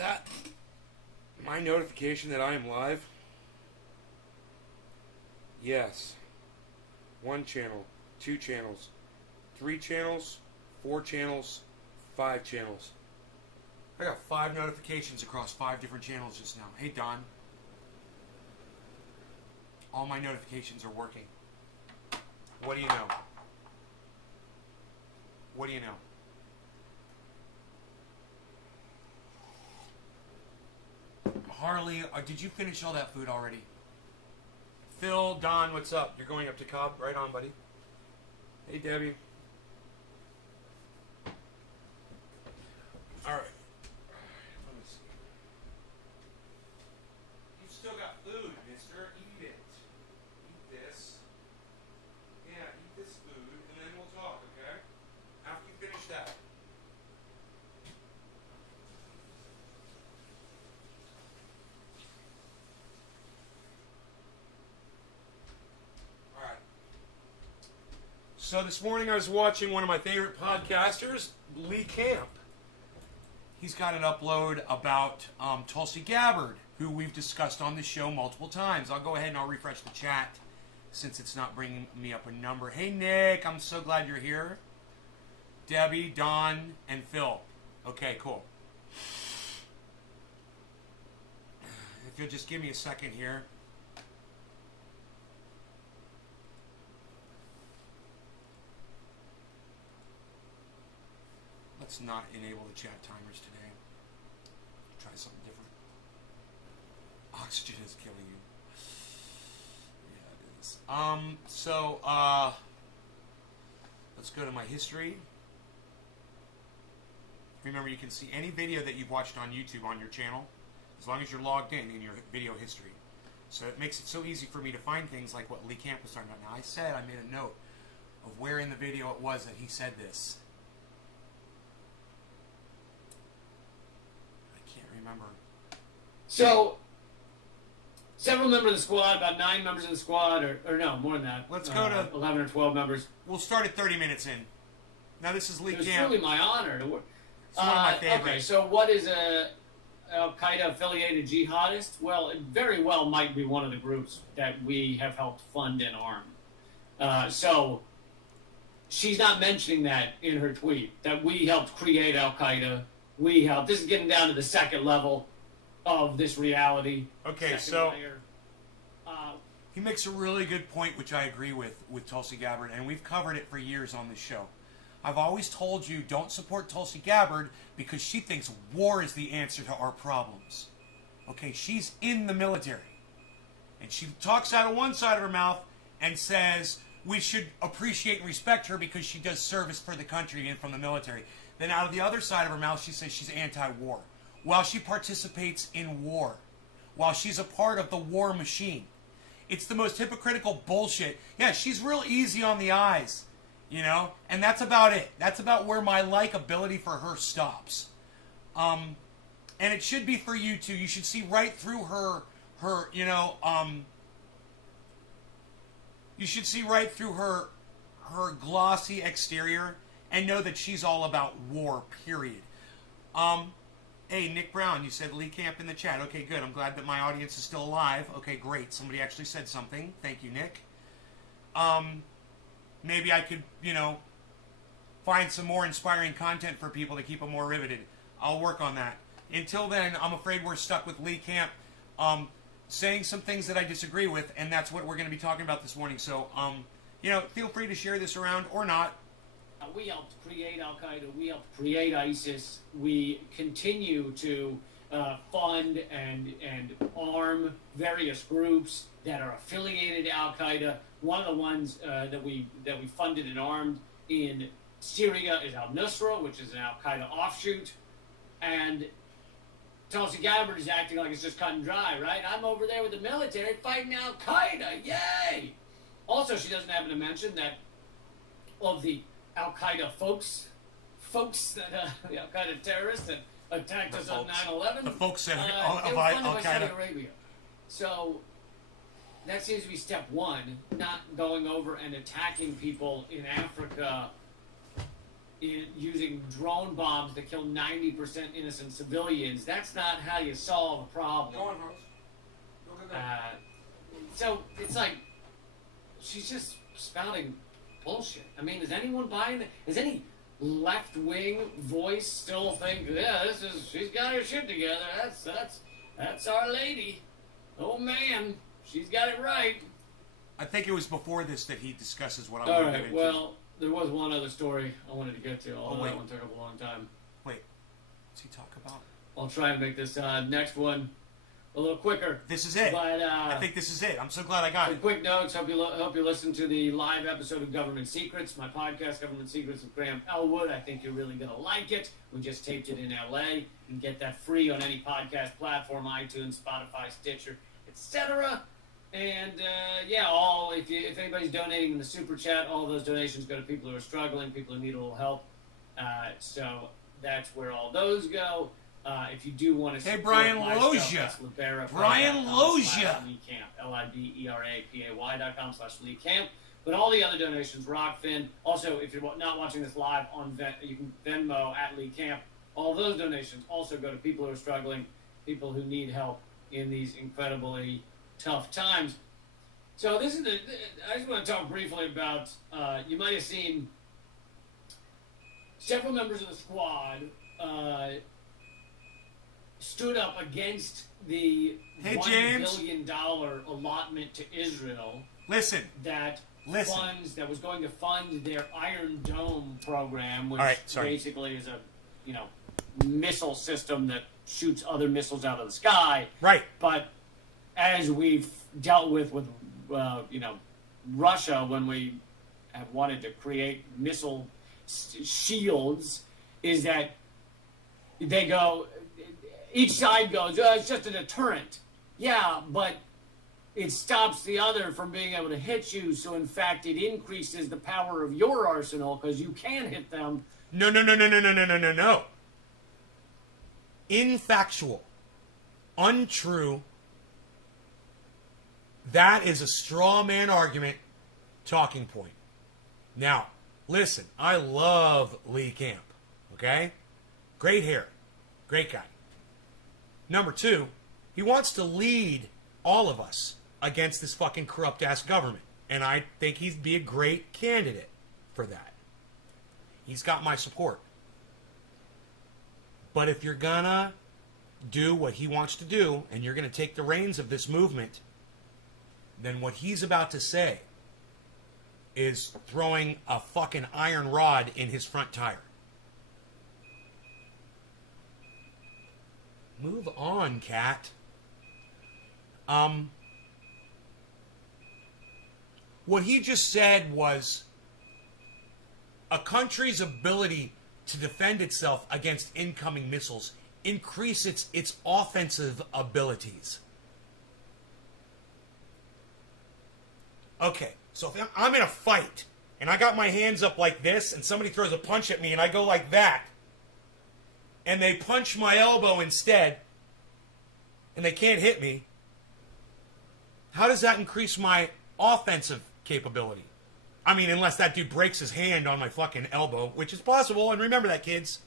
that my notification that I am live? Yes. 1 channel, 2 channels, 3 channels, 4 channels, 5 channels. I got 5 notifications across 5 different channels just now. Hey, Don. All my notifications are working. What do you know? What do you know? Harley, did you finish all that food already? Phil, Don, what's up? You're going up to Cobb? Right on, buddy. Hey, Debbie. All right. Let me see. You've still got food, mister. Eat it. Eat this. Yeah, eat this food, and then we'll talk, okay? After you finish that. All right. So this morning I was watching one of my favorite podcasters, Lee Camp. He's got an upload about Tulsi Gabbard, who we've discussed on the show multiple times. I'll go ahead and I'll refresh the chat since it's not bringing me up a number. Hey, Nick, I'm so glad you're here. Debbie, Don, and Phil. Okay, cool. If you'll just give me a second here. Let's not enable the chat timers today. Try something different. Oxygen is killing you. Yeah, it is. Let's go to my history. Remember, you can see any video that you've watched on YouTube on your channel, as long as you're logged in your video history. So it makes it so easy for me to find things like what Lee Camp was talking about. Now, I made a note of where in the video it was that he said this. Remember. So, several members of the squad, about 9 members of the squad, or no, more than that. Let's go to 11 or 12 members. We'll start at 30 minutes in. Now this is Lee Camp. It's really my honor to work. It's one of my favorites. Okay, so what is a Al-Qaeda affiliated jihadist? Well, it very well might be one of the groups that we have helped fund and arm. So she's not mentioning that in her tweet, that we helped create Al-Qaeda. We help. This is getting down to the second level of this reality. Okay, so he makes a really good point, which I agree with Tulsi Gabbard, and we've covered it for years on this show. I've always told you, don't support Tulsi Gabbard because she thinks war is the answer to our problems. Okay, she's in the military. And she talks out of one side of her mouth and says we should appreciate and respect her because she does service for the country and from the military. Then out of the other side of her mouth, she says she's anti-war. While she participates in war. While she's a part of the war machine. It's the most hypocritical bullshit. Yeah, she's real easy on the eyes. You know? And that's about it. That's about where my likability for her stops. And it should be for you too. You should see right through her you should see right through her glossy exterior and know that she's all about war, period. Hey, Nick Brown, you said Lee Camp in the chat. Okay, good. I'm glad that my audience is still alive. Okay, great. Somebody actually said something. Thank you, Nick. Maybe I could, find some more inspiring content for people to keep them more riveted. I'll work on that. Until then, I'm afraid we're stuck with Lee Camp saying some things that I disagree with, and that's what we're going to be talking about this morning. So, feel free to share this around or not. We helped create Al-Qaeda. We helped create ISIS. We continue to fund and arm various groups that are affiliated to Al-Qaeda. One of the ones that we funded and armed in Syria is Al-Nusra, which is an Al-Qaeda offshoot. And Tulsi Gabbard is acting like it's just cut and dry, right? I'm over there with the military fighting Al-Qaeda. Yay! Also, she doesn't happen to mention that of the Al-Qaeda folks that the Al-Qaeda terrorists that attacked us on 9/11. The folks that they of were funded by Saudi Al-Qaeda. Arabia. So that seems to be step one, not going over and attacking people in Africa using drone bombs to kill 90% innocent civilians. That's not how you solve a problem. Go on, Horace. Look at that. So it's like she's just spouting bullshit. I mean, is anyone buying it? Is any left-wing voice still think, yeah, she's got her shit together. That's our lady. Oh man, she's got it right. I think it was before this that he discusses what I'm All going to right. get into. Well, there was one other story I wanted to get to. Although wait. that one took up a long time. Wait, what's he talk about? I'll try and make this next one a little quicker. This is it. But I think this is it. I'm so glad I got some it. quick notes. Hope you listen to the live episode of Government Secrets, my podcast, Government Secrets with Graham Elwood. I think you're really gonna like it. We just taped it in LA. You can get that free on any podcast platform: iTunes, Spotify, Stitcher, etc. And if anybody's donating in the super chat, all those donations go to people who are struggling, people who need a little help. So that's where all those go. If you do want to support Brian my Loja. stuff, that's Libera. Brian Loja. LIBERAPAY.com/LeeCamp. But all the other donations, Rockfin. Also, if you're not watching this live on you can Venmo at Lee Camp. All those donations also go to people who are struggling, people who need help in these incredibly tough times. So I just want to talk briefly about, you might have seen several members of the squad stood up against the $1 billion allotment to Israel. Listen. That was going to fund their Iron Dome program, which basically is a missile system that shoots other missiles out of the sky. Right. But as we've dealt with Russia when we have wanted to create missile shields, is that they go, each side goes, it's just a deterrent. Yeah, but it stops the other from being able to hit you, so in fact it increases the power of your arsenal because you can hit them. No. Infactual. Untrue. That is a straw man argument talking point. Now, listen, I love Lee Camp, okay? Great hair. Great guy. Number two, he wants to lead all of us against this fucking corrupt-ass government. And I think he'd be a great candidate for that. He's got my support. But if you're gonna do what he wants to do, and you're gonna take the reins of this movement, then what he's about to say is throwing a fucking iron rod in his front tire. Move on, cat. What he just said was a country's ability to defend itself against incoming missiles increase its offensive abilities. Okay, so if I'm in a fight and I got my hands up like this and somebody throws a punch at me and I go like that and they punch my elbow instead and they can't hit me, how does that increase my offensive capability? I mean, unless that dude breaks his hand on my fucking elbow, which is possible. And remember that, kids.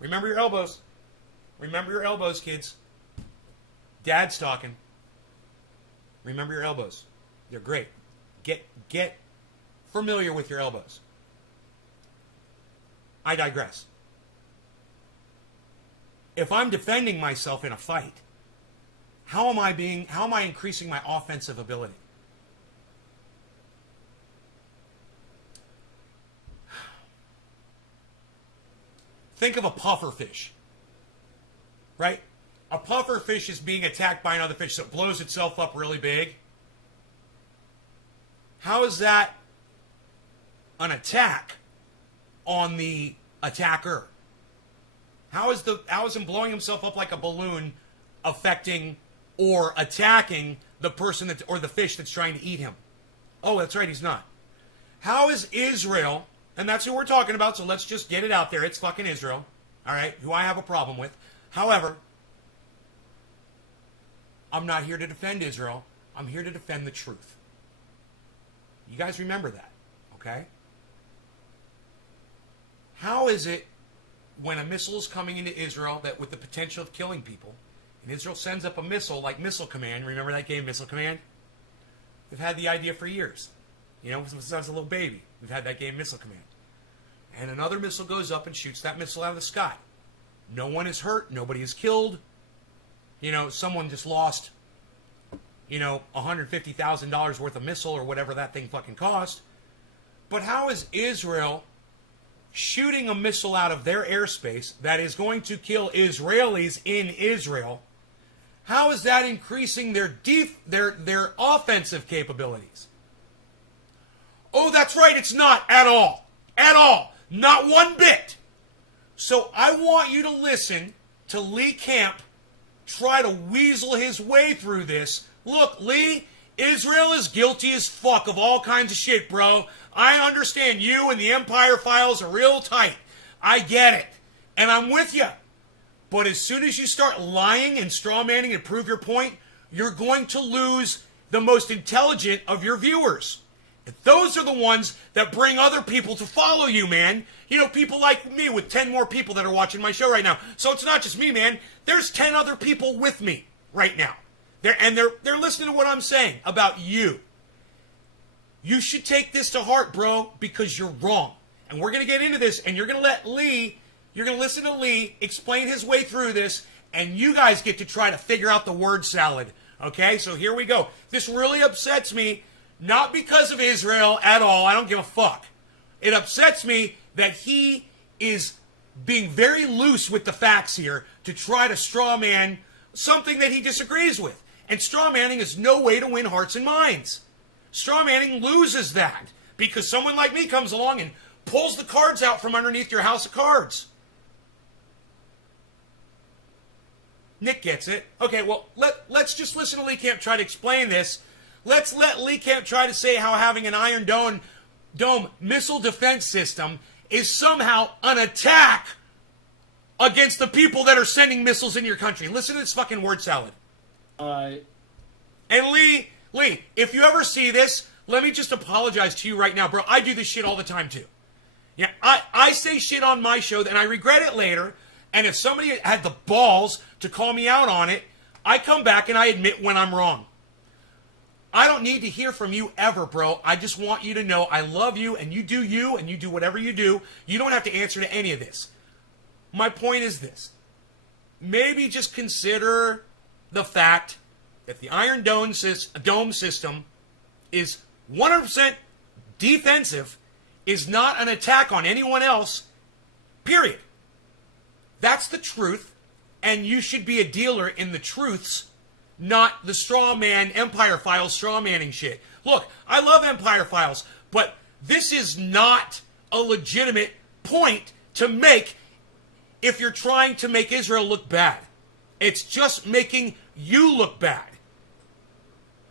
Remember your elbows. Remember your elbows, kids. Dad's talking. Remember your elbows. They're great. Get familiar with your elbows. I digress. If I'm defending myself in a fight, how am I increasing my offensive ability? Think of a puffer fish, right? A puffer fish is being attacked by another fish, so it blows itself up really big. How is that an attack on the attacker? How is him blowing himself up like a balloon affecting or attacking the person or the fish that's trying to eat him? Oh, that's right, he's not. How is Israel, and that's who we're talking about, so let's just get it out there. It's fucking Israel, all right, who I have a problem with. However, I'm not here to defend Israel. I'm here to defend the truth. You guys remember that, okay? how is it when a missile is coming into Israel that with the potential of killing people, and Israel sends up a missile like Missile Command, remember that game, Missile Command? We've had the idea for years. You know, since I was a little baby, we've had that game, Missile Command. And another missile goes up and shoots that missile out of the sky. No one is hurt. Nobody is killed. You know, someone just lost, you know, $150,000 worth of missile or whatever that thing fucking cost. But how is Israel shooting a missile out of their airspace that is going to kill Israelis in Israel? How is that increasing their offensive capabilities? Oh, that's right, it's not at all. At all. Not one bit. So I want you to listen to Lee Camp try to weasel his way through this. Look, Lee, Israel is guilty as fuck of all kinds of shit, bro. I understand you and the Empire files are real tight. I get it. And I'm with you. But as soon as you start lying and strawmanning and prove your point, you're going to lose the most intelligent of your viewers. Those are the ones that bring other people to follow you, man. You know, people like me with 10 more people that are watching my show right now. So it's not just me, man. There's 10 other people with me right now. They're listening to what I'm saying about you. You should take this to heart, bro, because you're wrong. And we're going to get into this, and you're going to listen to Lee explain his way through this, and you guys get to try to figure out the word salad. Okay, so here we go. This really upsets me. Not because of Israel at all. I don't give a fuck. It upsets me that he is being very loose with the facts here to try to strawman something that he disagrees with. And strawmanning is no way to win hearts and minds. Strawmanning loses that because someone like me comes along and pulls the cards out from underneath your house of cards. Nick gets it. Okay, well, let's just listen to Lee Camp try to explain this. Let's let Lee Camp try to say how having an Iron Dome missile defense system is somehow an attack against the people that are sending missiles in your country. Listen to this fucking word salad. And Lee, if you ever see this, let me just apologize to you right now, bro. I do this shit all the time, too. Yeah, I say shit on my show, and I regret it later, and if somebody had the balls to call me out on it, I come back and I admit when I'm wrong. I don't need to hear from you ever, bro. I just want you to know I love you, and you do whatever you do. You don't have to answer to any of this. My point is this. Maybe just consider the fact that the Iron Dome system is 100% defensive, is not an attack on anyone else, period. That's the truth, and you should be a dealer in the truths, not the straw man Empire Files straw manning shit. Look, I love Empire Files, but this is not a legitimate point to make if you're trying to make Israel look bad. It's just making you look bad.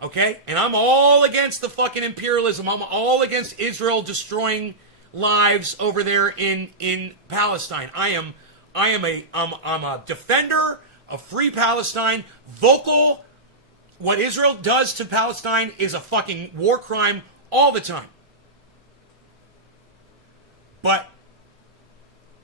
Okay? And I'm all against the fucking imperialism. I'm all against Israel destroying lives over there in Palestine. I'm a defender of free Palestine, vocal. What Israel does to Palestine is a fucking war crime all the time. But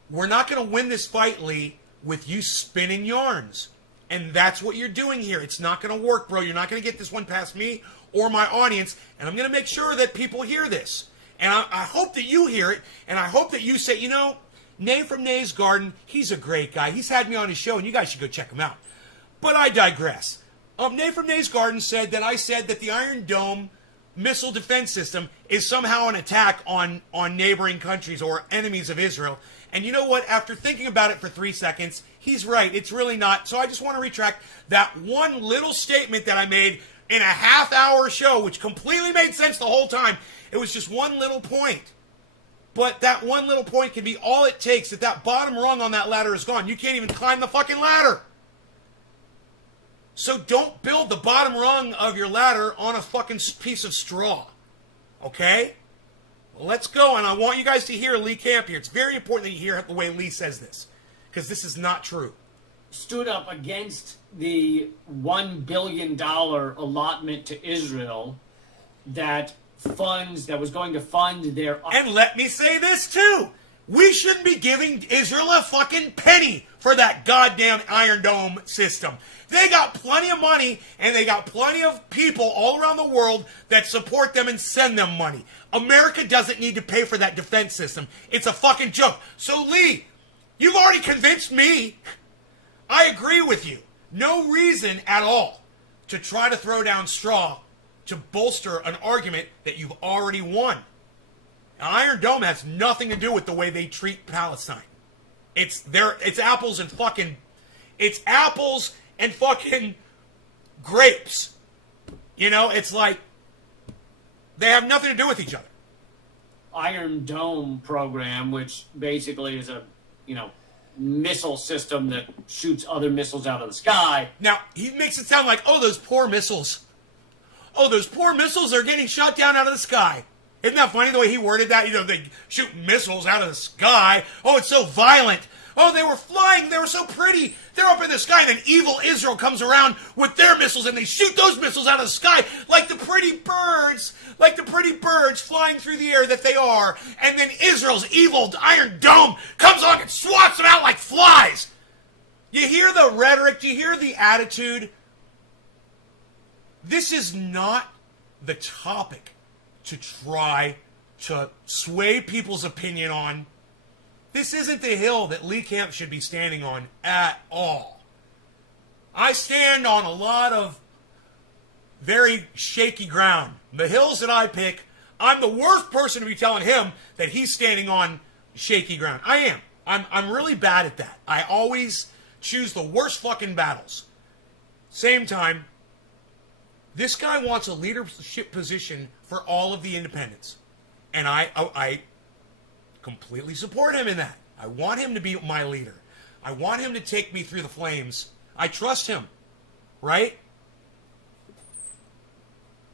we're not going to win this fight, Lee, with you spinning yarns. And that's what you're doing here. It's not going to work, bro. You're not going to get this one past me or my audience. And I'm going to make sure that people hear this. And I hope that you hear it. And I hope that you say, you know, Nay from Nay's Garden, he's a great guy. He's had me on his show, and you guys should go check him out. But I digress. Nay from Nay's Garden said that I said that the Iron Dome missile defense system is somehow an attack on neighboring countries or enemies of Israel. And you know what? After thinking about it for 3 seconds, he's right. It's really not. So I just want to retract that one little statement that I made in a half-hour show, which completely made sense the whole time. It was just one little point. But that one little point can be all it takes. That bottom rung on that ladder is gone. You can't even climb the fucking ladder. So don't build the bottom rung of your ladder on a fucking piece of straw. Okay? Well, let's go, and I want you guys to hear Lee Camp here. It's very important that you hear the way Lee says this, because this is not true. Stood up against the $1 billion allotment to Israel that was going to fund their... And let me say this, too. We shouldn't be giving Israel a fucking penny for that goddamn Iron Dome system. They got plenty of money, and they got plenty of people all around the world that support them and send them money. America doesn't need to pay for that defense system. It's a fucking joke. So, Lee, you've already convinced me. I agree with you. No reason at all to try to throw down straw to bolster an argument that you've already won. Iron Dome has nothing to do with the way they treat Palestine. It's apples and fucking grapes. You know, it's like they have nothing to do with each other. Iron Dome program, which basically is a, missile system that shoots other missiles out of the sky. Now, he makes it sound like, oh, those poor missiles. Oh, those poor missiles are getting shot down out of the sky. Isn't that funny the way he worded that? They shoot missiles out of the sky. Oh, it's so violent. Oh, they were flying. They were so pretty. They're up in the sky, and then evil Israel comes around with their missiles, and they shoot those missiles out of the sky like the pretty birds flying through the air that they are. And then Israel's evil Iron Dome comes along and swats them out like flies. You hear the rhetoric? Do you hear the attitude? This is not the topic to try to sway people's opinion on. This isn't the hill that Lee Camp should be standing on at all. I stand on a lot of very shaky ground. The hills that I pick, I'm the worst person to be telling him that he's standing on shaky ground. I am. I'm really bad at that. I always choose the worst fucking battles. Same time, this guy wants a leadership position for all of the independents. And I completely support him in that. I want him to be my leader. I want him to take me through the flames. I trust him. Right?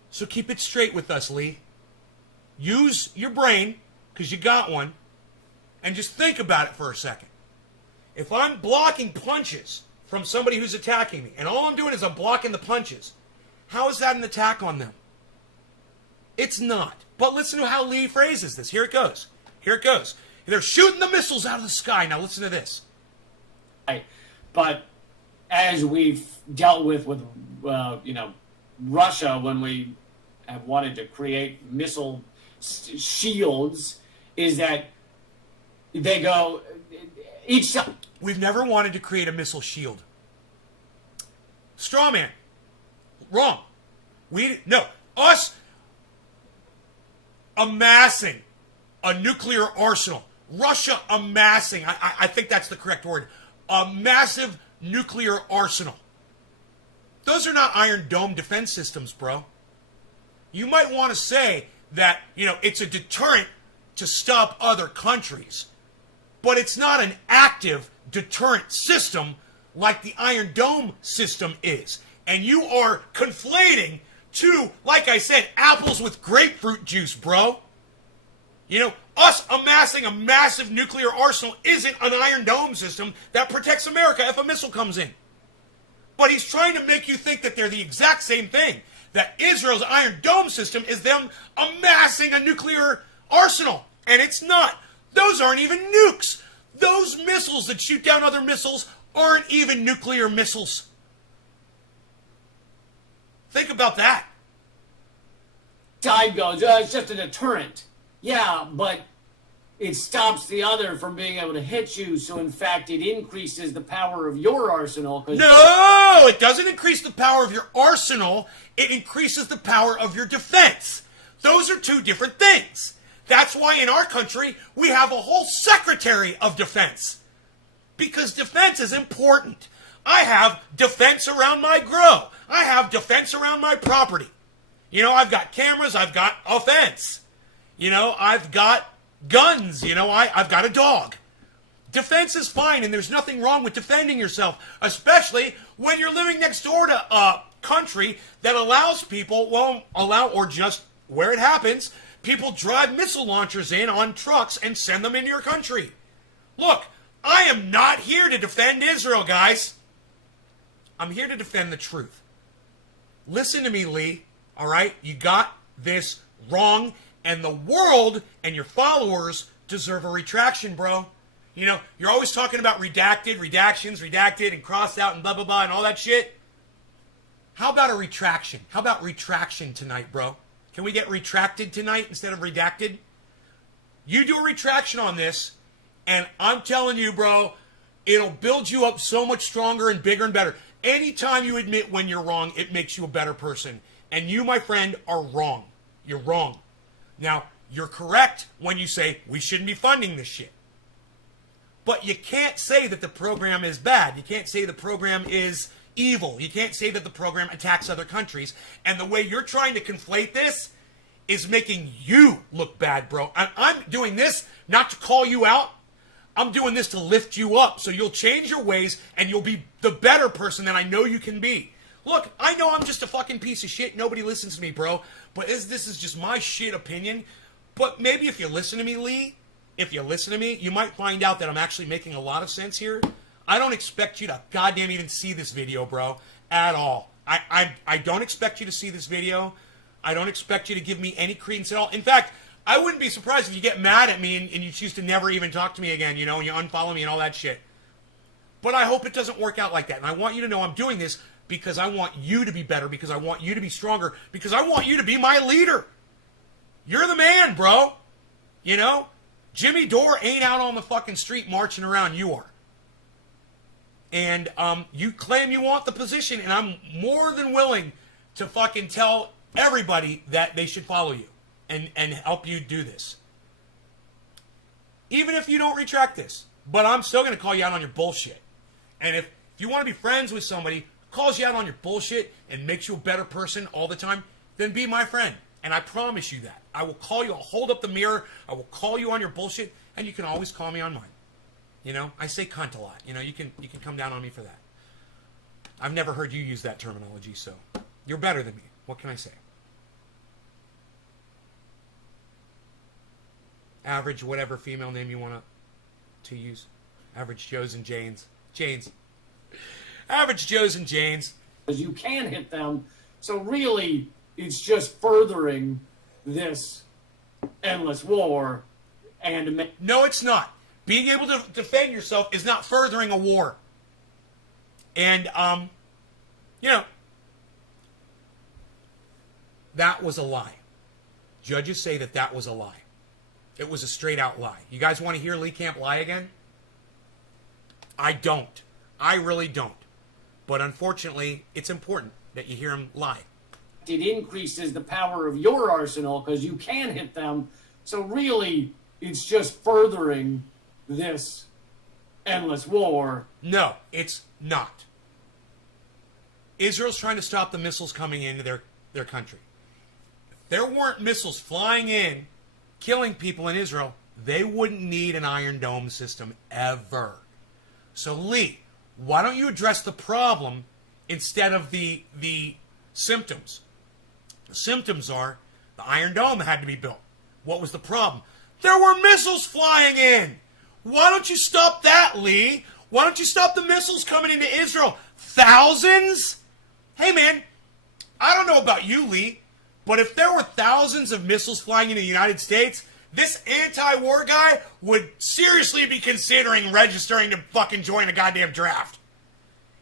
So keep it straight with us, Lee. Use your brain, because you got one, and just think about it for a second. If I'm blocking punches from somebody who's attacking me, and all I'm doing is I'm blocking the punches, how is that an attack on them? It's not. But listen to how Lee phrases this. Here it goes. Here it goes. They're shooting the missiles out of the sky. Now listen to this. But as we've dealt with Russia when we have wanted to create missile shields, is that they go each side. We've never wanted to create a missile shield. Straw man. Wrong. Us amassing a nuclear arsenal. Russia amassing, I think that's the correct word, a massive nuclear arsenal. Those are not Iron Dome defense systems, bro. You might want to say that, it's a deterrent to stop other countries. But it's not an active deterrent system like the Iron Dome system is. And you are conflating two, like I said, apples with grapefruit juice, bro. Us amassing a massive nuclear arsenal isn't an Iron Dome system that protects America if a missile comes in. But he's trying to make you think that they're the exact same thing. That Israel's Iron Dome system is them amassing a nuclear arsenal. And it's not. Those aren't even nukes. Those missiles that shoot down other missiles aren't even nuclear missiles. Think about that. Side goes, it's just a deterrent. Yeah, but it stops the other from being able to hit you, so in fact it increases the power of your arsenal. No, it doesn't increase the power of your arsenal. It increases the power of your defense. Those are two different things. That's why in our country we have a whole Secretary of Defense. Because defense is important. I have defense around my grow. I have defense around my property. I've got cameras. I've got offense. I've got guns. I've got a dog. Defense is fine, and there's nothing wrong with defending yourself, especially when you're living next door to a country that allows people, or just where it happens, people drive missile launchers in on trucks and send them into your country. Look, I am not here to defend Israel, guys. I'm here to defend the truth. Listen to me, Lee, all right? You got this wrong, and the world and your followers deserve a retraction, bro. You know, you're always talking about redacted, redactions, redacted, and crossed out, and blah, blah, blah, and all that shit. How about a retraction? How about retraction tonight, bro? Can we get retracted tonight instead of redacted? You do a retraction on this, and I'm telling you, bro, it'll build you up so much stronger and bigger and better. Anytime you admit when you're wrong, it makes you a better person. And you, my friend, are wrong. You're wrong. Now, you're correct when you say we shouldn't be funding this shit. But you can't say that the program is bad. You can't say the program is evil. You can't say that the program attacks other countries. And the way you're trying to conflate this is making you look bad, bro. I'm doing this not to call you out. I'm doing this to lift you up so you'll change your ways and you'll be the better person that I know you can be. Look, I know I'm just a fucking piece of shit. Nobody listens to me, bro. But this is just my shit opinion. But maybe if you listen to me, Lee, if you listen to me, you might find out that I'm actually making a lot of sense here. I don't expect you to goddamn even see this video, bro, at all. I don't expect you to see this video. I don't expect you to give me any credence at all. In fact, I wouldn't be surprised if you get mad at me and you choose to never even talk to me again, you know, and you unfollow me and all that shit. But I hope it doesn't work out like that. And I want you to know I'm doing this because I want you to be better, because I want you to be stronger, because I want you to be my leader. You're the man, bro. You know? Jimmy Dore ain't out on the fucking street marching around. You are. And you claim you want the position, and I'm more than willing to fucking tell everybody that they should follow you and help you do this. Even if you don't retract this. But I'm still going to call you out on your bullshit. And if you want to be friends with somebody who calls you out on your bullshit and makes you a better person all the time, then be my friend. And I promise you that. I will call you. I'll hold up the mirror. I will call you on your bullshit. And you can always call me on mine. You know, I say cunt a lot. You know, you can come down on me for that. I've never heard you use that terminology, so you're better than me. What can I say? Average whatever female name you want to use. Average Joes and Janes. Janes. Average Joes and Janes. Because you can hit them. So really, it's just furthering this endless war. And no, it's not. Being able to defend yourself is not furthering a war. And, you know, that was a lie. Judges say that that was a lie. It was a straight-out lie. You guys want to hear Lee Camp lie again? I don't. I really don't. But unfortunately, it's important that you hear him lie. It increases the power of your arsenal because you can hit them. So really, it's just furthering this endless war. No, it's not. Israel's trying to stop the missiles coming into their country. If there weren't missiles flying in, killing people in Israel, they wouldn't need an Iron Dome system ever. So, Lee, why don't you address the problem instead of the symptoms? The symptoms are the Iron Dome had to be built. What was the problem? There were missiles flying in. Why don't you stop that, Lee? Why don't you stop the missiles coming into Israel? Thousands? Hey, man, I don't know about you, Lee, but if there were thousands of missiles flying into the United States, this anti-war guy would seriously be considering registering to fucking join a goddamn draft.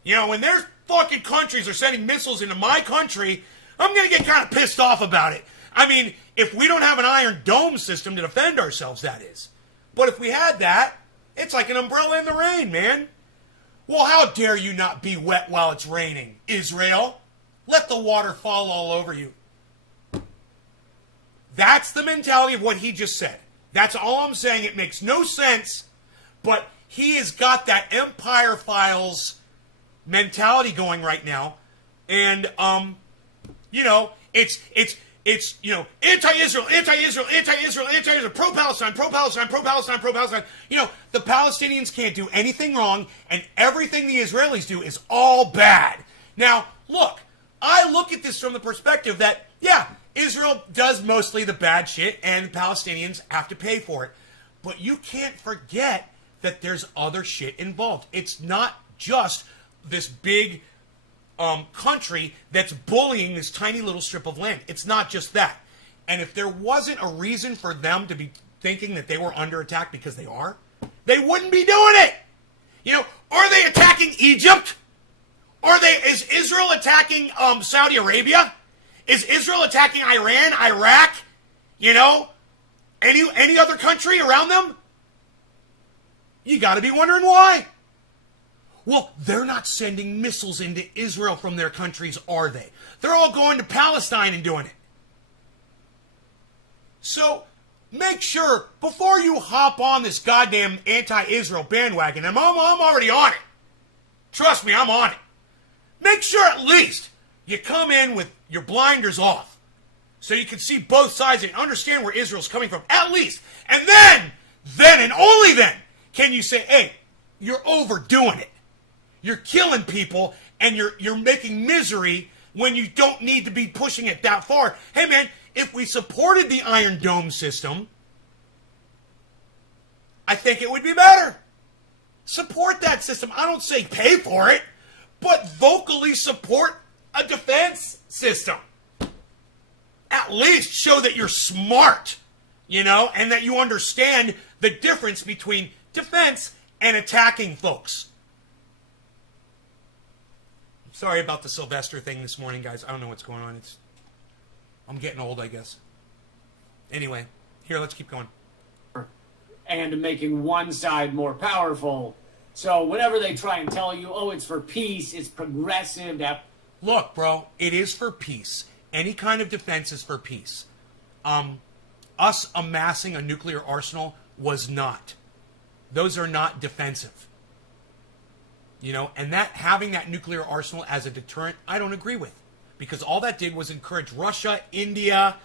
You know, when their fucking countries are sending missiles into my country, I'm going to get kind of pissed off about it. I mean, if we don't have an Iron Dome system to defend ourselves, that is. But if we had that, it's like an umbrella in the rain, man. Well, how dare you not be wet while it's raining, Israel? Let the water fall all over you. That's the mentality of what he just said. That's all I'm saying. It makes no sense, but he has got that Empire Files mentality going right now. And, you know, it's you know, anti-Israel, pro-Palestine, pro-Palestine, pro-Palestine, pro-Palestine. You know, the Palestinians can't do anything wrong, and everything the Israelis do is all bad. Now, look, I look at this from the perspective that, yeah, Israel does mostly the bad shit, and the Palestinians have to pay for it. But you can't forget that there's other shit involved. It's not just this big country that's bullying this tiny little strip of land. It's not just that. And if there wasn't a reason for them to be thinking that they were under attack because they are, they wouldn't be doing it. You know, are they attacking Egypt? Is Israel attacking Saudi Arabia? Is Israel attacking Iran, Iraq? You know, any other country around them? You got to be wondering why. Well, they're not sending missiles into Israel from their countries, are they? They're all going to Palestine and doing it. So, make sure, before you hop on this goddamn anti-Israel bandwagon, and I'm already on it. Trust me, I'm on it. Make sure at least you come in with your blinders off so you can see both sides and understand where Israel's coming from, at least. And then and only then, can you say, hey, you're overdoing it. You're killing people and you're making misery when you don't need to be pushing it that far. Hey, man, if we supported the Iron Dome system, I think it would be better. Support that system. I don't say pay for it, but vocally support a defense system. At least show that you're smart, you know, and that you understand the difference between defense and attacking folks. Sorry about the Sylvester thing this morning, guys. I don't know what's going on. I'm getting old, I guess. Anyway, here, let's keep going. And making one side more powerful. So whenever they try and tell you, oh, it's for peace, it's progressive. Look, bro, it is for peace. Any kind of defense is for peace. Us amassing a nuclear arsenal was not. Those are not defensive. You know, and that having that nuclear arsenal as a deterrent, I don't agree with. Because all that did was encourage Russia, India,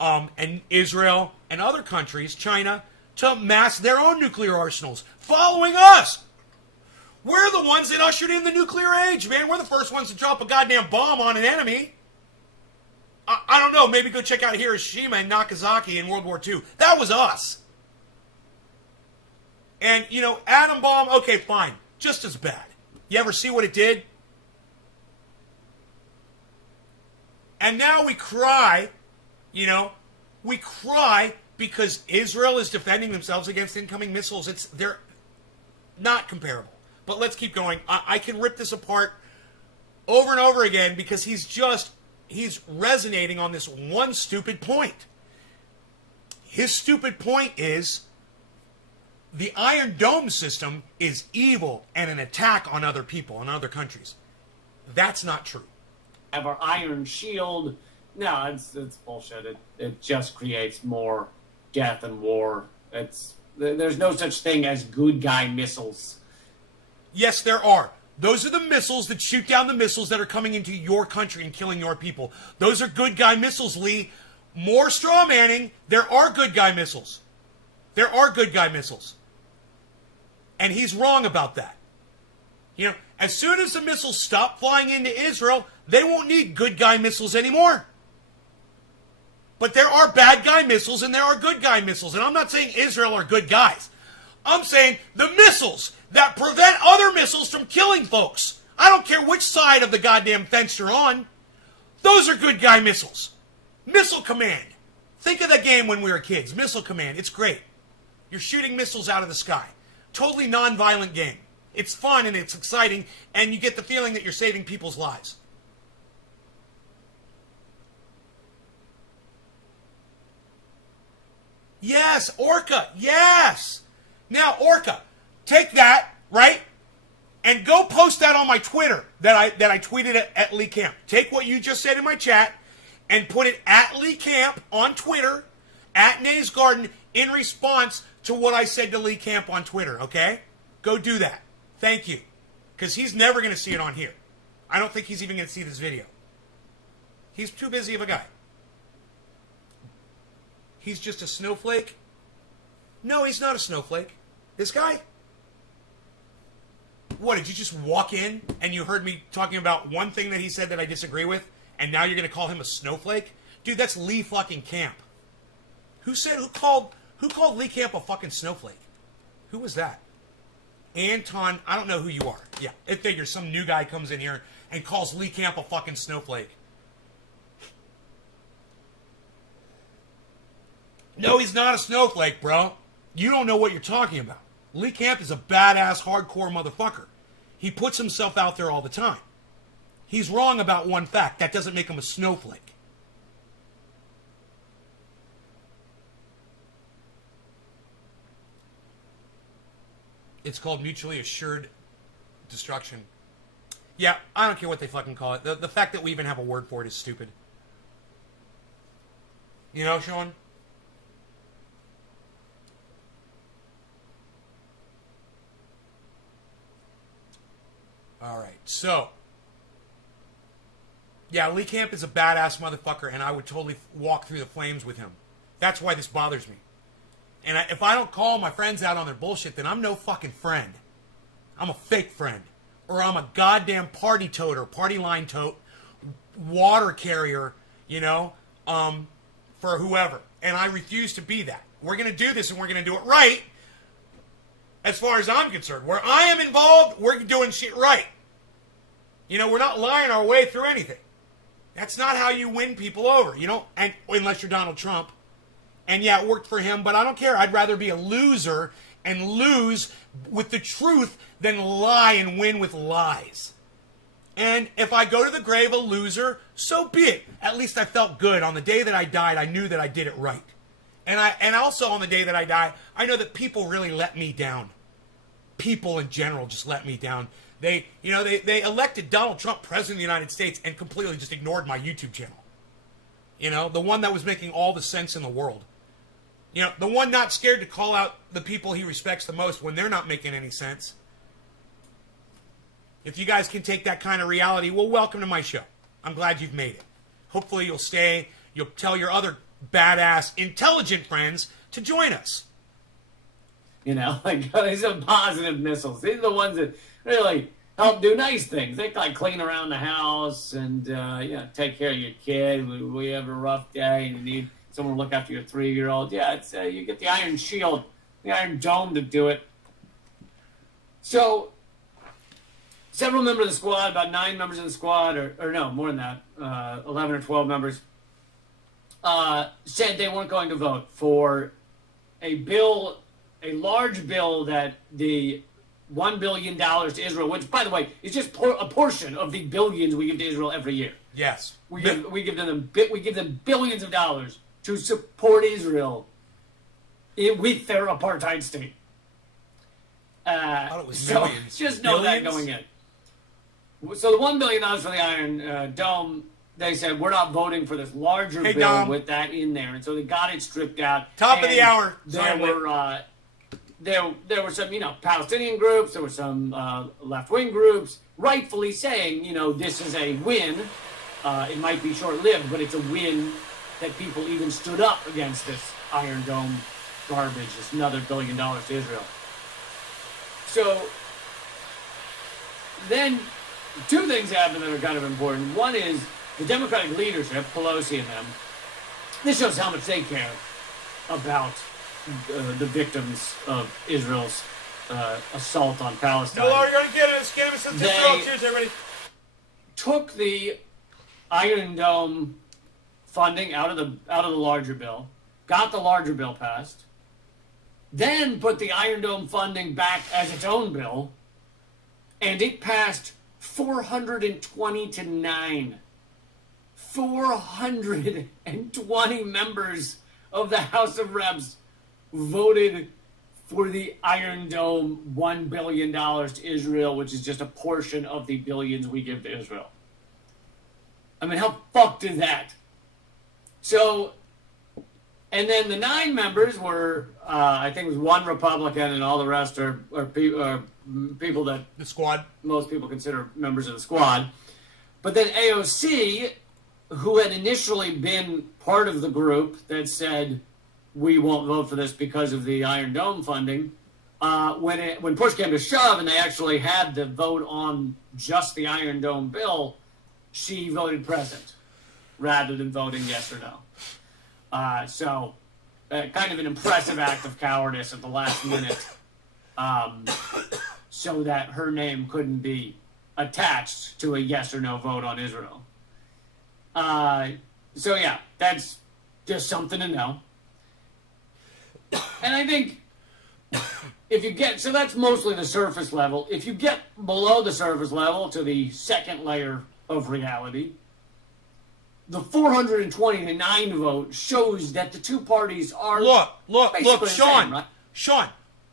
and Israel, and other countries, China, to amass their own nuclear arsenals, following us. We're the ones that ushered in the nuclear age, man. We're the first ones to drop a goddamn bomb on an enemy. I don't know, maybe go check out Hiroshima and Nagasaki in World War II. That was us. And, you know, atom bomb, okay, fine. Just as bad. You ever see what it did? And now we cry, you know, we cry because Israel is defending themselves against incoming missiles. They're not comparable. But let's keep going. I can rip this apart over and over again because he's resonating on this one stupid point. His stupid point is the Iron Dome system is evil and an attack on other people, on other countries. That's not true. Have our Iron Shield. No, it's bullshit. It just creates more death and war. There's no such thing as good guy missiles. Yes, there are. Those are the missiles that shoot down the missiles that are coming into your country and killing your people. Those are good guy missiles, Lee. More straw manning. There are good guy missiles. There are good guy missiles. And he's wrong about that. You know, as soon as the missiles stop flying into Israel, they won't need good guy missiles anymore. But there are bad guy missiles and there are good guy missiles. And I'm not saying Israel are good guys. I'm saying the missiles that prevent other missiles from killing folks. I don't care which side of the goddamn fence you're on. Those are good guy missiles. Missile Command. Think of the game when we were kids. Missile Command. It's great. You're shooting missiles out of the sky. Totally non-violent game. It's fun and it's exciting, and you get the feeling that you're saving people's lives. Yes, Orca. Yes. Now, Orca, take that, right, and go post that on my Twitter that I tweeted at Lee Camp. Take what you just said in my chat and put it at Lee Camp on Twitter, at Nays Garden, in response to what I said to Lee Camp on Twitter, okay? Go do that. Thank you. Because he's never going to see it on here. I don't think he's even going to see this video. He's too busy of a guy. He's just a snowflake? No, he's not a snowflake. This guy? What, did you just walk in and you heard me talking about one thing that he said that I disagree with, and now you're going to call him a snowflake? Dude, that's Lee fucking Camp. Who called Lee Camp a fucking snowflake? Who was that? Anton, I don't know who you are. Yeah, it figures some new guy comes in here and calls Lee Camp a fucking snowflake. No, he's not a snowflake, bro. You don't know what you're talking about. Lee Camp is a badass, hardcore motherfucker. He puts himself out there all the time. He's wrong about one fact. That doesn't make him a snowflake. It's called mutually assured destruction. Yeah, I don't care what they fucking call it. The fact that we even have a word for it is stupid. You know, Sean? All right, so. Yeah, Lee Camp is a badass motherfucker, and I would totally walk through the flames with him. That's why this bothers me. And if I don't call my friends out on their bullshit, then I'm no fucking friend. I'm a fake friend. Or I'm a goddamn party toter, party line tote, water carrier, you know, for whoever. And I refuse to be that. We're going to do this, and we're going to do it right, as far as I'm concerned. Where I am involved, we're doing shit right. You know, we're not lying our way through anything. That's not how you win people over, you know, and unless you're Donald Trump. And yeah, it worked for him, but I don't care. I'd rather be a loser and lose with the truth than lie and win with lies. And if I go to the grave a loser, so be it. At least I felt good. On the day that I died, I knew that I did it right. And also on the day that I die, I know that people really let me down. People in general just let me down. They elected Donald Trump president of the United States and completely just ignored my YouTube channel. You know, the one that was making all the sense in the world. You know, the one not scared to call out the people he respects the most when they're not making any sense. If you guys can take that kind of reality, well, welcome to my show. I'm glad you've made it. Hopefully you'll stay. You'll tell your other badass, intelligent friends to join us. You know, like these are positive missiles. These are the ones that really help do nice things. They like clean around the house and take care of your kid. We have a rough day and you need someone to look after your 3-year-old. Yeah, it's you get the Iron Shield, the Iron Dome to do it. So, several members of the squad, about 9 members of the squad, or no, more than that, 11 or 12 members, said they weren't going to vote for a bill, a large bill that the $1 billion to Israel, which, by the way, is just a portion of the billions we give to Israel every year. Yes. We give them billions of dollars to support Israel with their apartheid state. I thought it was millions. Just know that going in. So the $1 billion for the Iron Dome, they said, we're not voting for this larger bill Dom. with that in there. And so they got it stripped out. Top of the hour. There were some, Palestinian groups. There were some left-wing groups rightfully saying, this is a win. It might be short-lived, but it's a win that people even stood up against this Iron Dome garbage, this another $1 billion to Israel. So then 2 things happen that are kind of important. One is the Democratic leadership, Pelosi and them. This shows how much they care about the victims of Israel's assault on Palestine. No, you're going to get it. Get him. Cheers, everybody. Took the Iron Dome funding out of the larger bill, got the larger bill passed, then put the Iron Dome funding back as its own bill, and it passed 420 to 9. 420 members of the House of Reps voted for the Iron Dome $1 billion to Israel, which is just a portion of the billions we give to Israel. I mean, how fucked is that? So, and then the 9 members were, I think it was 1 Republican, and all the rest are people that the squad, most people consider members of the squad. But then AOC, who had initially been part of the group that said, we won't vote for this because of the Iron Dome funding, when push came to shove and they actually had the vote on just the Iron Dome bill, she voted present rather than voting yes or no. So kind of an impressive act of cowardice at the last minute, so that her name couldn't be attached to a yes or no vote on Israel. So yeah, that's just something to know. And I think if you get, so that's mostly the surface level. If you get below the surface level to the second layer of reality, the 420 to 9 vote shows that the two parties are Look, basically the Sean, same, right? Sean,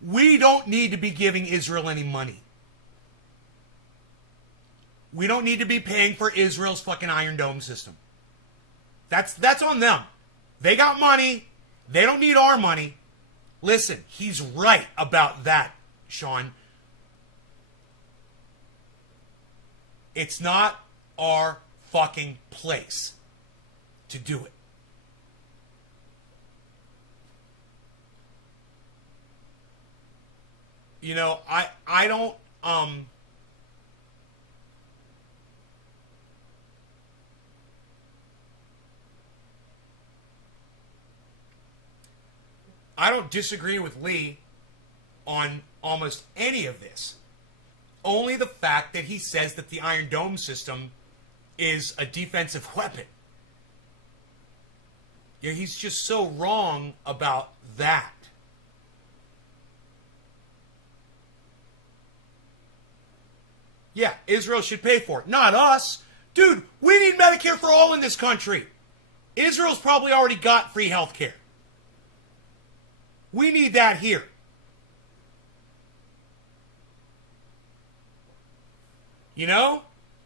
we don't need to be giving Israel any money. We don't need to be paying for Israel's fucking Iron Dome system. That's on them. They got money. They don't need our money. Listen, he's right about that, Sean. It's not our fucking place to do it. You know, I don't I don't disagree with Lee on almost any of this. Only the fact that he says that the Iron Dome system is a defensive weapon. Yeah, he's just so wrong about that. Yeah, Israel should pay for it. Not us. Dude, we need Medicare for all in this country. Israel's probably already got free health care. We need that here. You know?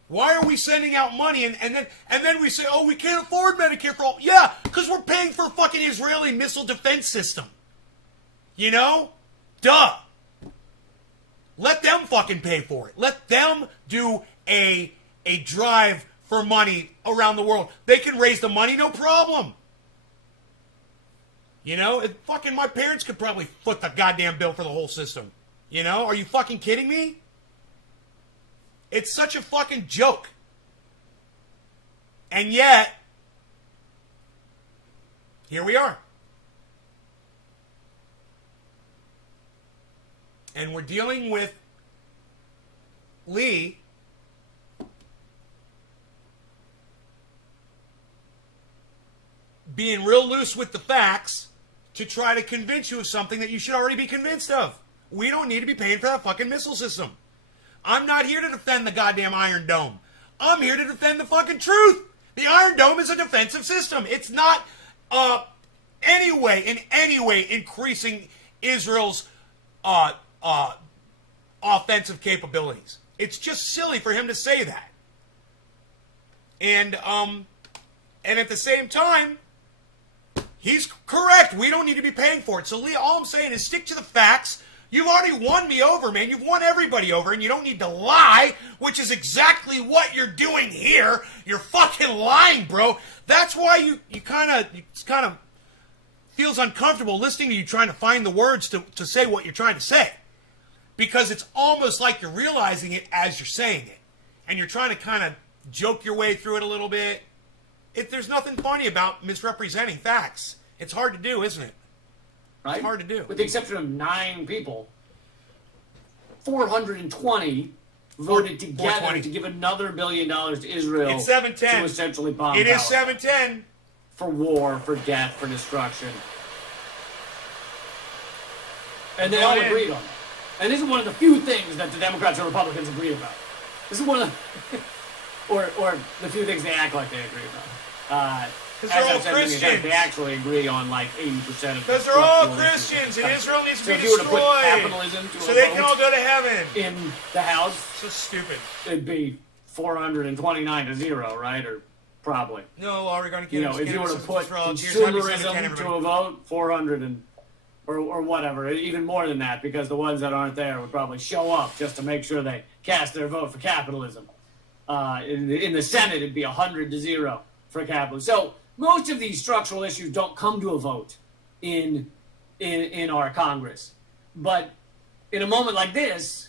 Why are we sending out money and then we say, oh, we can't afford Medicare for all? Yeah, because we're paying for a fucking Israeli missile defense system. You know? Duh. Let them fucking pay for it. Let them do a drive for money around the world. They can raise the money, no problem. You know, fucking my parents could probably foot the goddamn bill for the whole system. You know, are you fucking kidding me? It's such a fucking joke. And yet, here we are. And we're dealing with Lee being real loose with the facts to try to convince you of something that you should already be convinced of. We don't need to be paying for that fucking missile system. I'm not here to defend the goddamn Iron Dome. I'm here to defend the fucking truth. The Iron Dome is a defensive system. It's not in any way increasing Israel's offensive capabilities. It's just silly for him to say that. And at the same time, he's correct. We don't need to be paying for it. So, Lee, all I'm saying is stick to the facts. You've already won me over, man. You've won everybody over, and you don't need to lie, which is exactly what you're doing here. You're fucking lying, bro. That's why you kind of feels uncomfortable listening to you trying to find the words to say what you're trying to say. Because it's almost like you're realizing it as you're saying it. And you're trying to kind of joke your way through it a little bit. There's nothing funny about misrepresenting facts. It's hard to do, isn't it? Right? It's hard to do. With the exception of 9 people, 420 voted together to give another $1 billion to Israel. It's 710. To essentially bomb It is Palestine. 710. For war, for death, for destruction. And they all agreed on that. And this is one of the few things that the Democrats and Republicans agree about. This is one of the, or the few things they act like they agree about. Because they're all Christians. They actually agree on like 80% of. Because they're all Christians, and Israel needs to be destroyed. If you were to put capitalism to so they can all go to heaven. In the House, so stupid. It'd be 429 to 0, right? Or probably. No, are we going to get? If you were to put consumerism to a vote, 400 and or whatever, even more than that, because the ones that aren't there would probably show up just to make sure they cast their vote for capitalism. In the Senate, it'd be 100 to 0 for capitalism. So most of these structural issues don't come to a vote in our Congress. But in a moment like this,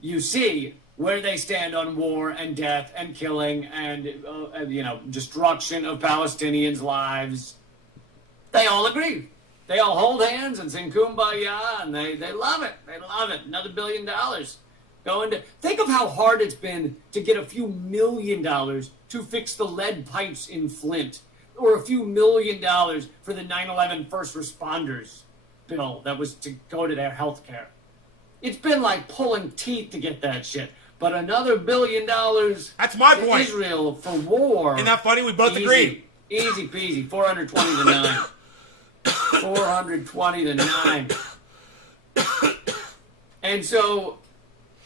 you see where they stand on war and death and killing and destruction of Palestinians' lives. They all agree. They all hold hands and sing Kumbaya, and they love it. They love it. Another $1 billion going to. Think of how hard it's been to get a few $1 million to fix the lead pipes in Flint. or a few $1 million for the 9/11 first responders bill that was to go to their health care. It's been like pulling teeth to get that shit. But another $1 billion That's my to point. Israel for war. Isn't that funny? We both agree. Easy peasy. 420 to 9. 420 to 9. And so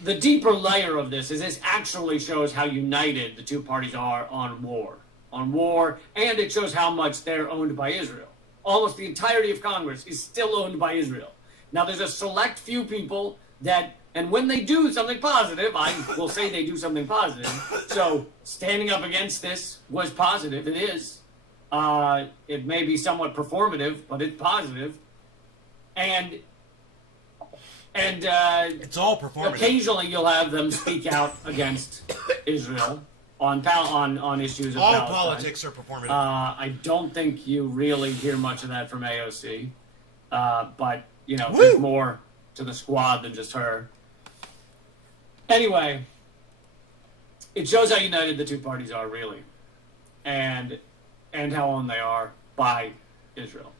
the deeper layer of this is this actually shows how united the two parties are on war. On war, and it shows how much they're owned by Israel. Almost the entirety of Congress is still owned by Israel. Now, there's a select few people that, and when they do something positive, I will say they do something positive. So standing up against this was positive. It is. It may be somewhat performative, but it's positive. And it's all performative. Occasionally, you'll have them speak out against Israel on issues of all Palestine. politics are performative. I don't think you really hear much of that from AOC, but you know, Woo! there's more to the squad than just her. Anyway, it shows how united the two parties are, really, and how owned they are by Israel.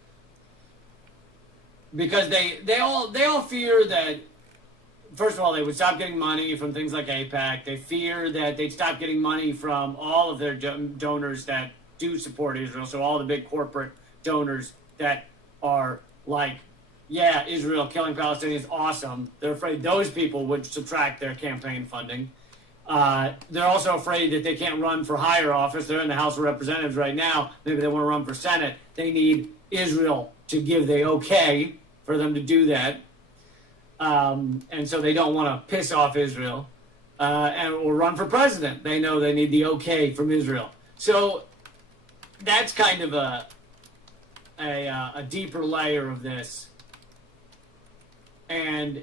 Because they all fear that, first of all, they would stop getting money from things like AIPAC. They fear that they'd stop getting money from all of their donors that do support Israel. So all the big corporate donors that are like, yeah, Israel killing Palestinians, awesome. They're afraid those people would subtract their campaign funding. They're also afraid that they can't run for higher office. They're in the House of Representatives right now. Maybe they want to run for Senate. They need Israel to give the okay for them to do that. And so they don't want to piss off Israel or run for president. They know they need the okay from Israel. So that's kind of a deeper layer of this. And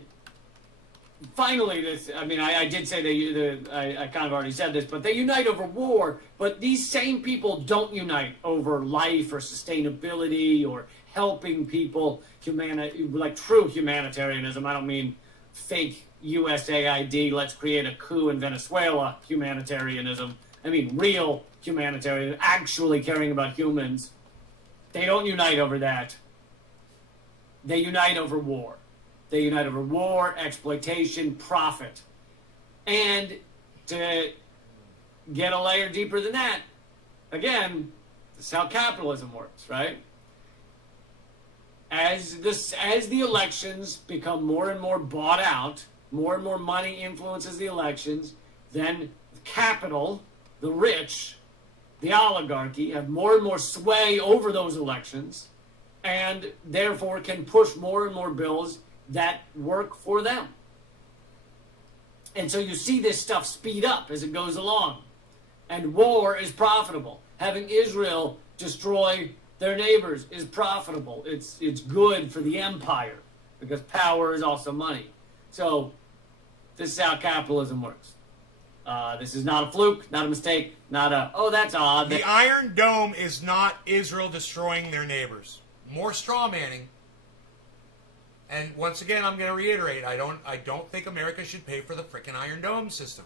finally, this, I mean, I did say I kind of already said this, but they unite over war, but these same people don't unite over life or sustainability or helping people, like true humanitarianism. I don't mean fake USAID, let's create a coup in Venezuela humanitarianism. I mean real humanitarianism, actually caring about humans. They don't unite over that. They unite over war. They unite over war, exploitation, profit. And to get a layer deeper than that, again, this is how capitalism works, right? As the elections become more and more bought out, more and more money influences the elections, then capital, the rich, the oligarchy, have more and more sway over those elections, and therefore can push more and more bills that work for them. And so you see this stuff speed up as it goes along. And war is profitable. Having Israel destroy their neighbors is profitable. It's good for the empire because power is also money. So this is how capitalism works. This is not a fluke, not a mistake, not a, oh, that's odd. The Iron Dome is not Israel destroying their neighbors. More straw manning. And once again, I'm going to reiterate, I don't think America should pay for the frickin' Iron Dome system.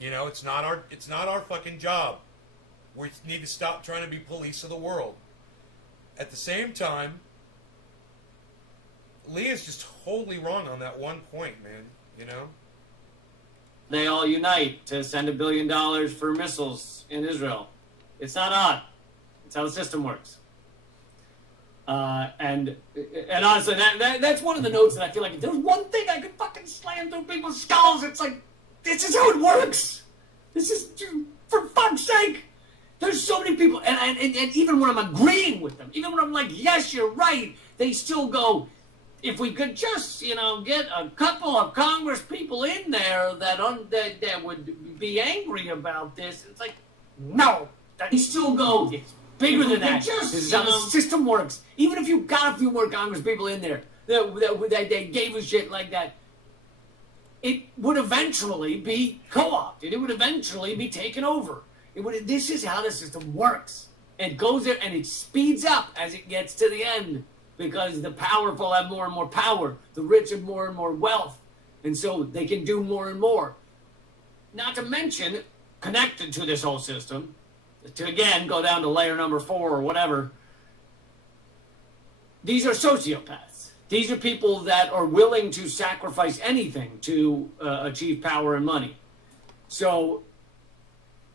You know, it's not our fucking job. We need to stop trying to be police of the world. At the same time, Lee is just totally wrong on that one point, man. You know? They all unite to send $1 billion for missiles in Israel. It's not odd. It's how the system works. And honestly, that's one of the notes that I feel like if there's one thing I could fucking slam through people's skulls, it's like, this is how it works. This is, for fuck's sake. There's so many people, and even when I'm agreeing with them, even when I'm like, yes, you're right, they still go, if we could just, get a couple of Congress people in there that would be angry about this, it's like, no. They still go, it's bigger than that. This is how the system works. Even if you got a few more Congress people in there that they gave a shit like that, it would eventually be co-opted. It would eventually be taken over. This is how the system works. It goes there and it speeds up as it gets to the end because the powerful have more and more power. The rich have more and more wealth. And so they can do more and more. Not to mention, connected to this whole system, to again go down to layer number 4 or whatever, these are sociopaths. These are people that are willing to sacrifice anything to achieve power and money. So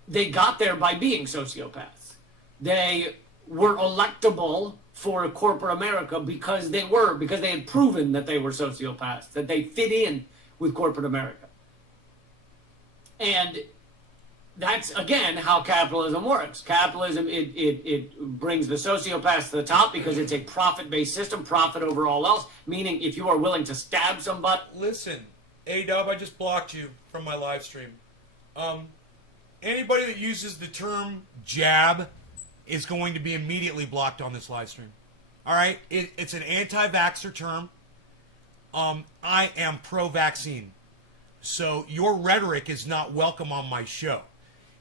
they got there by being sociopaths. They were electable for corporate America because they had proven that they were sociopaths, that they fit in with corporate America. And that's, again, how capitalism works. Capitalism, it brings the sociopaths to the top because it's a profit-based system, profit over all else, meaning if you are willing to stab somebody... Listen, A-Dub, I just blocked you from my live stream. Anybody that uses the term jab is going to be immediately blocked on this live stream. All right? It's an anti-vaxxer term. I am pro-vaccine. So your rhetoric is not welcome on my show.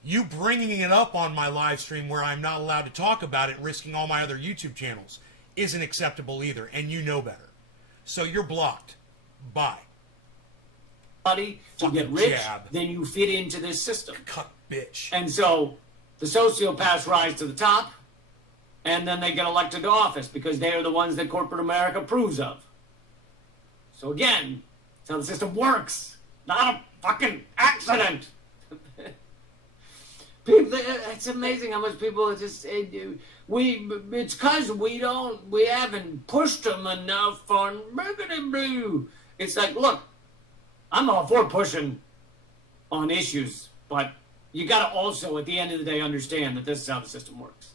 You bringing it up on my live stream where I'm not allowed to talk about it, risking all my other YouTube channels, isn't acceptable either, and you know better. So you're blocked. Bye. To get rich, then you fit into this system. Cuck bitch. And so the sociopaths rise to the top, and then they get elected to office because they are the ones that corporate America approves of. So again, that's how the system works. Not a fucking accident. People, it's amazing how much people just it's because we haven't pushed them enough on blue. It's like, look, I'm all for pushing on issues, but you got to also, at the end of the day, understand that this is how the system works.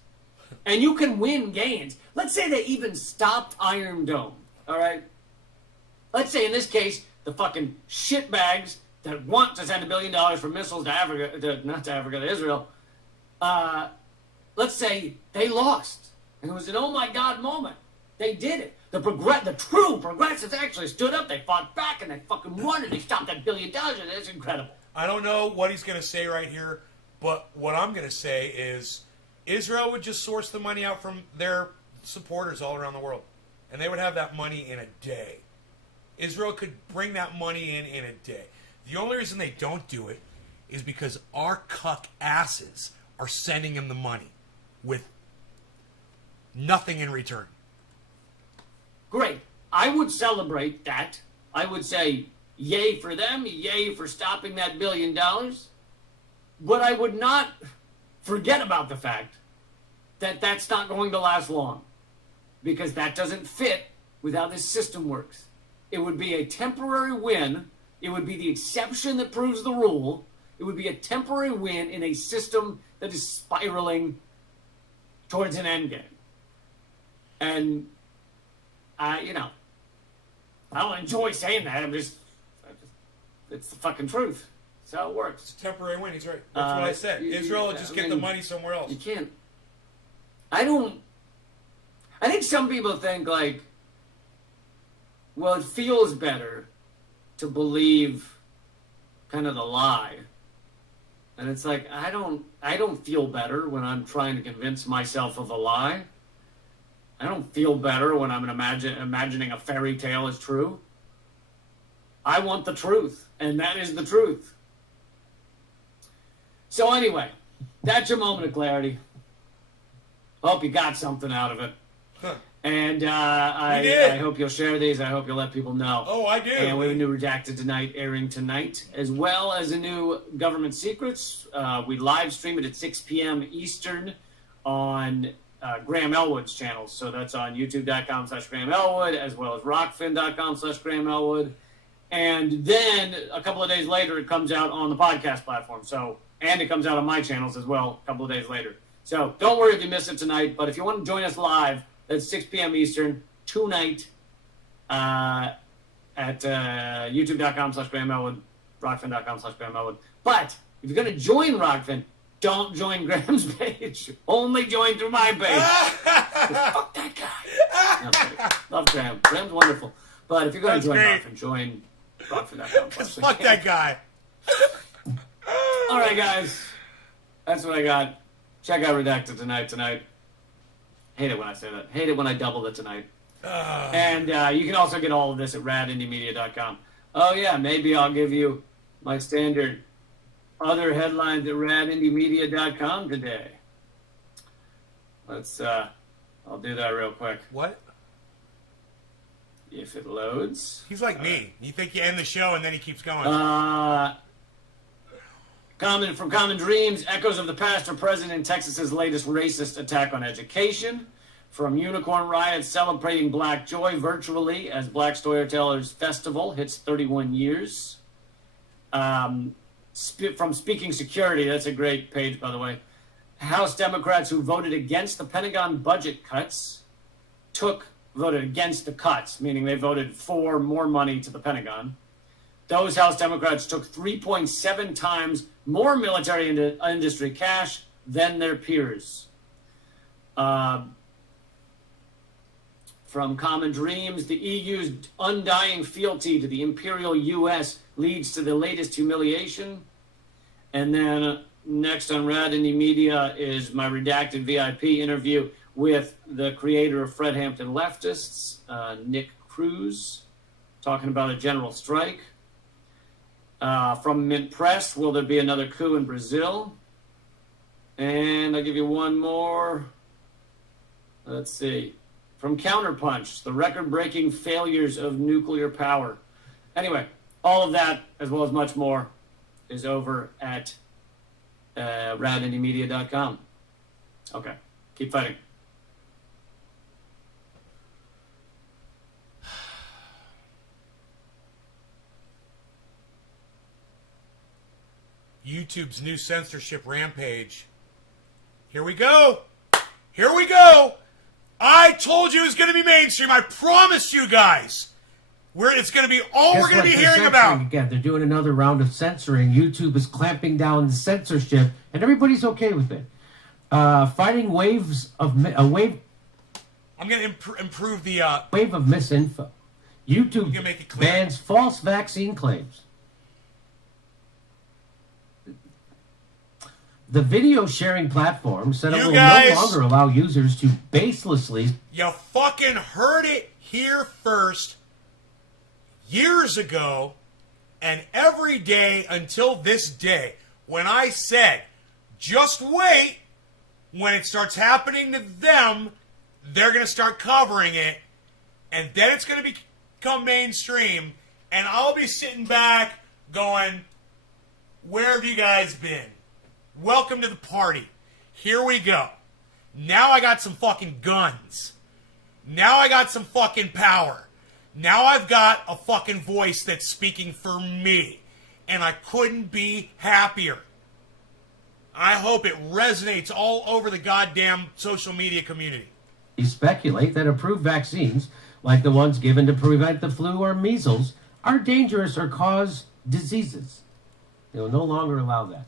And you can win gains. Let's say they even stopped Iron Dome, all right? Let's say, in this case, the fucking shitbags that want to send $1 billion for missiles to Africa, to Israel, let's say they lost. And it was an oh my God moment. They did it. The true progressives actually stood up, they fought back, and they fucking won, and they stopped that $1 billion, and it's incredible. I don't know what he's going to say right here, but what I'm going to say is Israel would just source the money out from their supporters all around the world, and they would have that money in a day. Israel could bring that money in a day. The only reason they don't do it is because our cuck asses are sending them the money with nothing in return. Great. I would celebrate that. I would say, yay for them, yay for stopping that $1 billion. But I would not forget about the fact that that's not going to last long, because that doesn't fit with how this system works. It would be a temporary win. It would be the exception that proves the rule. It would be a temporary win in a system that is spiraling towards an endgame. And, I don't enjoy saying that. It's the fucking truth. That's how it works. It's a temporary win. He's right. That's what I said. Israel will just get the money somewhere else. You can't. I think some people think, like, well, it feels better to believe kind of the lie. And it's like, I don't feel better when I'm trying to convince myself of a lie. I don't feel better when I'm imagining a fairy tale is true. I want the truth, and that is the truth. So anyway, that's your moment of clarity. Hope you got something out of it. Huh. And I hope you'll share these. I hope you'll let people know. Oh, I do. And we have a new Redacted Tonight airing tonight, as well as a new Government Secrets. We live stream it at 6 p.m. Eastern on Graham Elwood's channel. So that's on youtube.com/Graham Elwood, as well as rockfin.com/Graham Elwood. And then a couple of days later, it comes out on the podcast platform. And it comes out on my channels as well a couple of days later. So don't worry if you miss it tonight. But if you want to join us live, that's 6 p.m. Eastern tonight at youtube.com/Graham Elwood, rockfin.com/Graham Elwood. But if you're going to join Rockfin, don't join Graham's page. Only join through my page. Fuck that guy. No, love Graham. Graham's wonderful. But if you're going to join Rockfin, join rockfin.com. Fuck that guy. All right, guys. That's what I got. Check out Redacted tonight. Hate it when I say that. Hate it when I double it tonight. And you can also get all of this at radindiemedia.com. Oh, yeah, maybe I'll give you my standard other headlines at radindiemedia.com today. Let's, I'll do that real quick. What? If it loads. He's like me. You think you end the show and then he keeps going. From Common Dreams, echoes of the past are present in Texas's latest racist attack on education. From Unicorn Riot, celebrating Black Joy virtually as Black Storytellers Festival hits 31 years. From Speaking Security, that's a great page, by the way. House Democrats who voted against the Pentagon budget cuts voted against the cuts, meaning they voted for more money to the Pentagon. Those House Democrats took 3.7 times more military industry cash than their peers. From Common Dreams, the EU's undying fealty to the imperial U.S. leads to the latest humiliation. And then next on Rad Indie Media is my redacted VIP interview with the creator of Fred Hampton Leftists, Nick Cruz, talking about a general strike. From Mint Press, will there be another coup in Brazil? And I'll give you one more. Let's see. From Counterpunch, the record-breaking failures of nuclear power. Anyway, all of that, as well as much more, is over at radindiemedia.com. Okay, keep fighting. YouTube's new censorship rampage. Here we go. Here we go. I told you it was going to be mainstream. I promised you guys. It's going to be all we're going to be hearing about. Again, they're doing another round of censoring. YouTube is clamping down the censorship, and everybody's okay with it. Fighting waves of I'm going to improve the wave of misinfo. YouTube make it clear. bans false vaccine claims. The video sharing platform said it will no longer allow users to baselessly... You fucking heard it here first. Years ago, and every day until this day, when I said, just wait, when it starts happening to them, they're going to start covering it, and then it's going to become mainstream, and I'll be sitting back going, where have you guys been? Welcome to the party. Here we go. Now I got some fucking guns. Now I got some fucking power. Now I've got a fucking voice that's speaking for me. And I couldn't be happier. I hope it resonates all over the goddamn social media community. Speculate that approved vaccines, like the ones given to prevent the flu or measles, are dangerous or cause diseases. They will no longer allow that.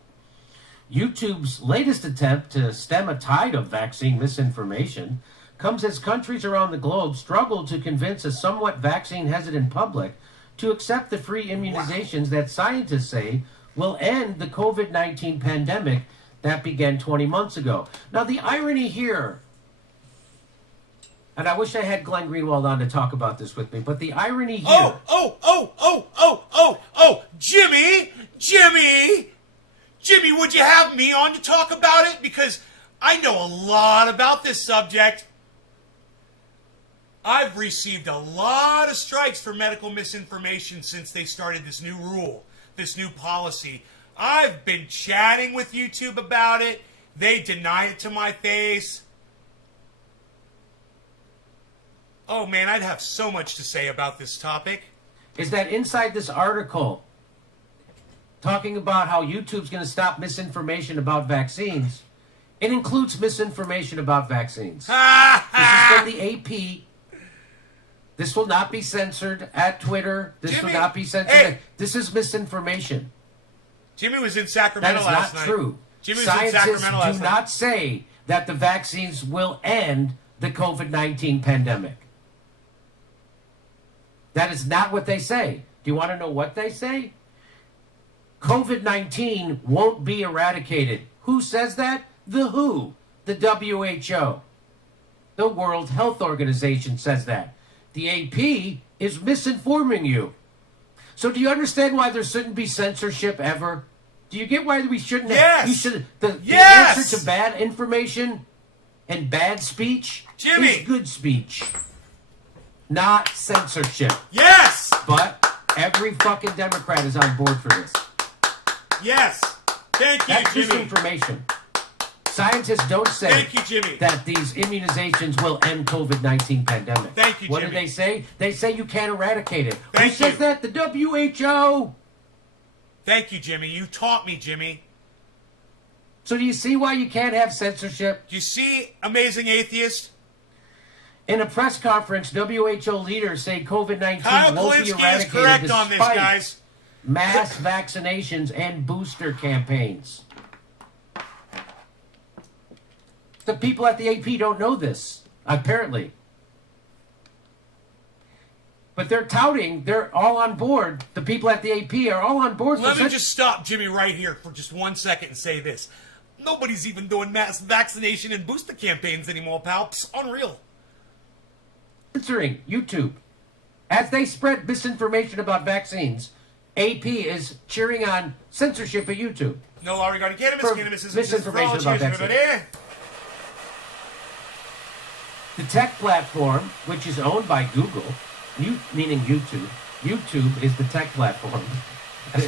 YouTube's latest attempt to stem a tide of vaccine misinformation comes as countries around the globe struggle to convince a somewhat vaccine-hesitant public to accept the free immunizations that scientists say will end the COVID-19 pandemic that began 20 months ago. Now, the irony here, and I wish I had Glenn Greenwald on to talk about this with me, but the irony here... Jimmy, would you have me on to talk about it? Because I know a lot about this subject. I've received a lot of strikes for medical misinformation since they started this new rule, this new policy. I've been chatting with YouTube about it. They deny it to my face. Oh man, I'd have so much to say about this topic. Is that inside this article, talking about how YouTube's going to stop misinformation about vaccines, it includes misinformation about vaccines. This is from the AP. This will not be censored at Twitter. This will not be censored. Hey. This is misinformation. Jimmy was in Sacramento last night. That is not true. Jimmy was in Sacramento last Scientists do night. not say that the vaccines will end the COVID-19 pandemic. That is not what they say. Do you want to know what they say? COVID-19 won't be eradicated. Who says that? The WHO, the WHO. The World Health Organization says that. The AP is misinforming you. So do you understand why there shouldn't be censorship ever? Do you get why we shouldn't Yes! have... The Yes! answer to bad information and bad speech Jimmy! is good speech, not censorship. Yes! But every fucking Democrat is on board for this. Yes! Thank you, That's Jimmy. disinformation. Scientists don't say Thank you, Jimmy. that these immunizations will end COVID-19 pandemic. Thank you, What Jimmy. do they say? They say you can't eradicate it. Thank Who says you. that? The WHO. Thank you, Jimmy. You taught me, Jimmy. So do you see why you can't have censorship? Do you see, Amazing Atheist? In a press conference, WHO leaders say COVID-19 Kyle won't be Kalinske is eradicated correct despite on this, guys. mass vaccinations and booster campaigns. The people at the AP don't know this, apparently. But they're touting, they're all on board. The people at the AP are all on board. Let for me just stop Jimmy right here for just 1 second and say this. Nobody's even doing mass vaccination and booster campaigns anymore, pal. It's unreal. censoring YouTube. As they spread misinformation about vaccines, AP is cheering on censorship at YouTube. No law regarding cannabis. For Cannabis is misinformation for all about cheers, vaccines. everybody. The tech platform, which is owned by Google, meaning YouTube. YouTube is the tech platform.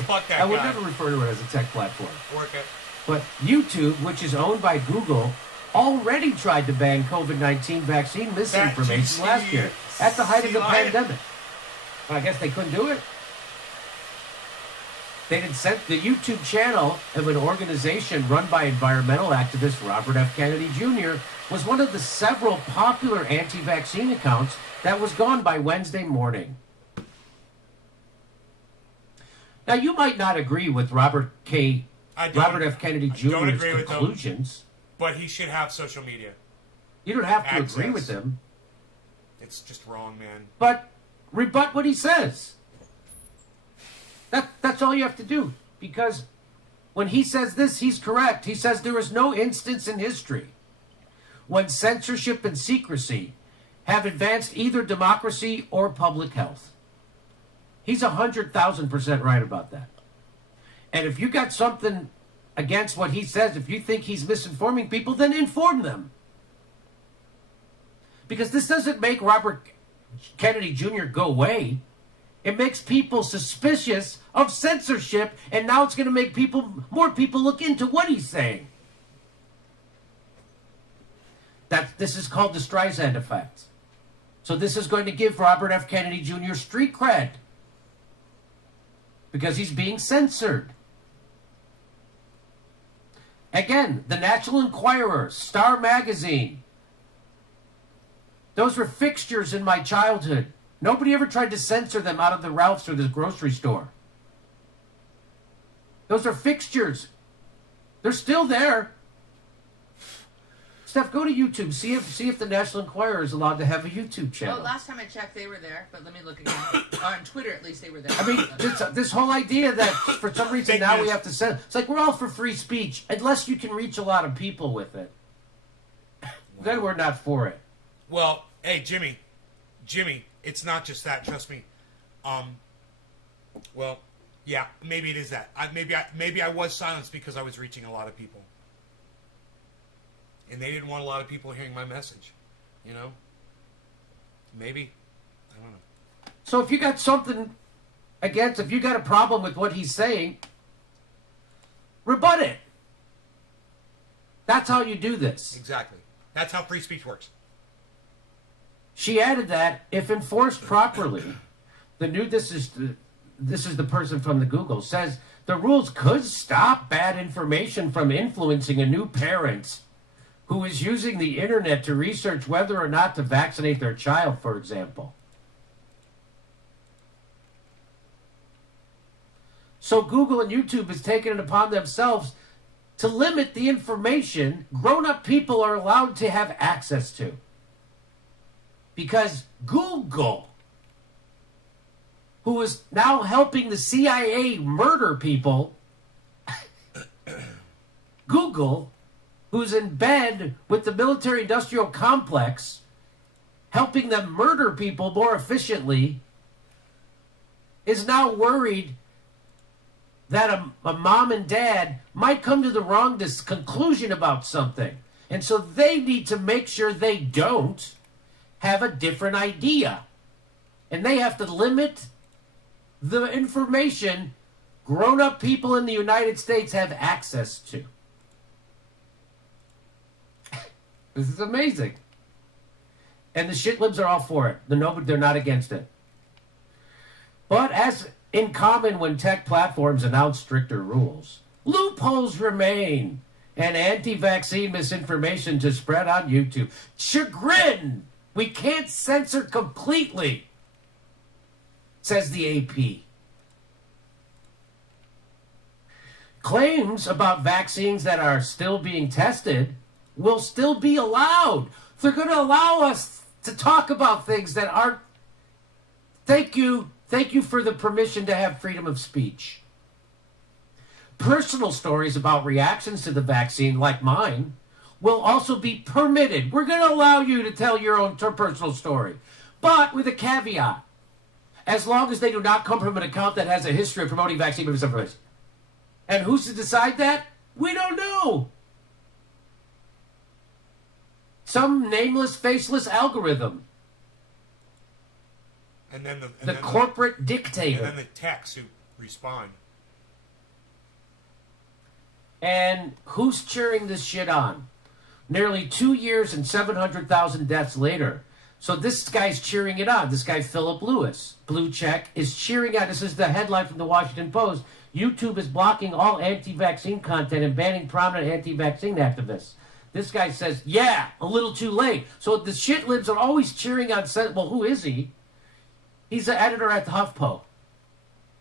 Fuck that I would guy. never refer to it as a tech platform. Work it. But YouTube, which is owned by Google, already tried to ban COVID-19 vaccine misinformation last year at the height of the pandemic. I guess they couldn't do it. They had sent the YouTube channel of an organization run by environmental activist Robert F. Kennedy Jr. was one of the several popular anti-vaccine accounts that was gone by Wednesday morning. Now, you might not agree with Robert F. Kennedy I don't Jr.'s agree with them. conclusions. But he should have social media. You don't have to Access. agree with him, It's just wrong, man. but rebut what he says. That's all you have to do. Because when he says this, he's correct. He says there is no instance in history when censorship and secrecy have advanced either democracy or public health. He's 100,000% right about that. And if you got something against what he says, if you think he's misinforming people, then inform them. Because this doesn't make Robert Kennedy Jr. go away. It makes people suspicious of censorship, and now it's going to make more people look into what he's saying. This is called the Streisand effect. So this is going to give Robert F. Kennedy Jr. street cred because he's being censored. Again, the National Enquirer, Star Magazine. Those were fixtures in my childhood. Nobody ever tried to censor them out of the Ralph's or the grocery store. Those are fixtures. They're still there. Steph, go to YouTube. See if the National Enquirer is allowed to have a YouTube channel. Well, last time I checked, they were there, but let me look again. On Twitter, at least, they were there. I mean, this whole idea that for some reason Fake now news. we have to censor. It's like we're all for free speech, unless you can reach a lot of people with it. Then we're not for it. Well, hey, Jimmy, it's not just that. Trust me. Well, yeah, maybe it is that. Maybe I was silenced because I was reaching a lot of people, and they didn't want a lot of people hearing my message. You know, maybe. I don't know. So if you got something against, if you got a problem with what he's saying, rebut it. That's how you do this. Exactly. That's how free speech works. She added that if enforced properly, this is the person from the Google says the rules could stop bad information from influencing a new parent who is using the internet to research whether or not to vaccinate their child, for example. So Google and YouTube has taken it upon themselves to limit the information grown-up people are allowed to have access to. Because Google, who is now helping the CIA murder people, Google, who's in bed with the military-industrial complex, helping them murder people more efficiently, is now worried that a mom and dad might come to the wrong conclusion about something. And so they need to make sure they don't have a different idea. And they have to limit the information grown-up people in the United States have access to. This is amazing. And the shitlibs are all for it. They're not against it. But as in common when tech platforms announce stricter rules, loopholes remain and anti-vaccine misinformation to spread on YouTube. Chagrin! We can't censor completely, says the AP. Claims about vaccines that are still being tested will still be allowed. They're going to allow us to talk about things that aren't. Thank you for the permission to have freedom of speech. Personal stories about reactions to the vaccine, like mine, will also be permitted. We're going to allow you to tell your own personal story, but with a caveat. As long as they do not come from an account that has a history of promoting vaccine misinformation. And who's to decide that? We don't know. Some nameless, faceless algorithm. And then the corporate dictator. And then the techs who respond. And who's cheering this shit on? Nearly 2 years and 700,000 deaths later. So this guy's cheering it on. This guy, Philip Lewis, blue check, is cheering on. This is the headline from the Washington Post. YouTube is blocking all anti-vaccine content and banning prominent anti-vaccine activists. This guy says, yeah, a little too late. So the shitlibs are always cheering on. Well, who is he? He's an editor at the HuffPo.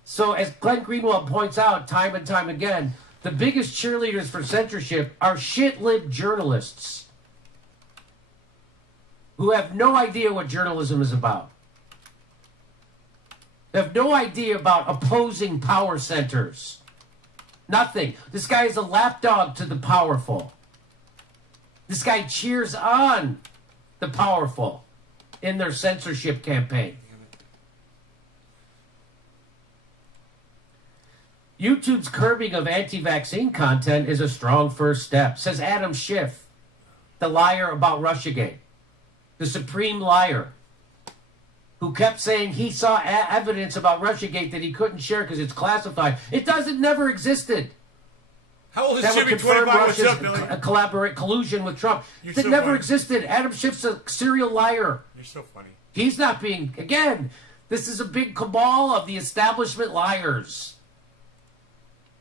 So as Glenn Greenwald points out time and time again, the biggest cheerleaders for censorship are shitlib journalists who have no idea what journalism is about. They have no idea about opposing power centers. Nothing. This guy is a lapdog to the powerful. This guy cheers on the powerful in their censorship campaign. YouTube's curbing of anti-vaccine content is a strong first step, says Adam Schiff, the liar about Russiagate, the supreme liar, who kept saying he saw evidence about Russiagate that he couldn't share because it's classified. It never existed. How old is That would Jimmy? confirm 25. What's up, Russia's Billy? collusion with Trump. You're That so never funny. existed. Adam Schiff's a serial liar. You're so funny. He's not being, again, this is a big cabal of the establishment liars.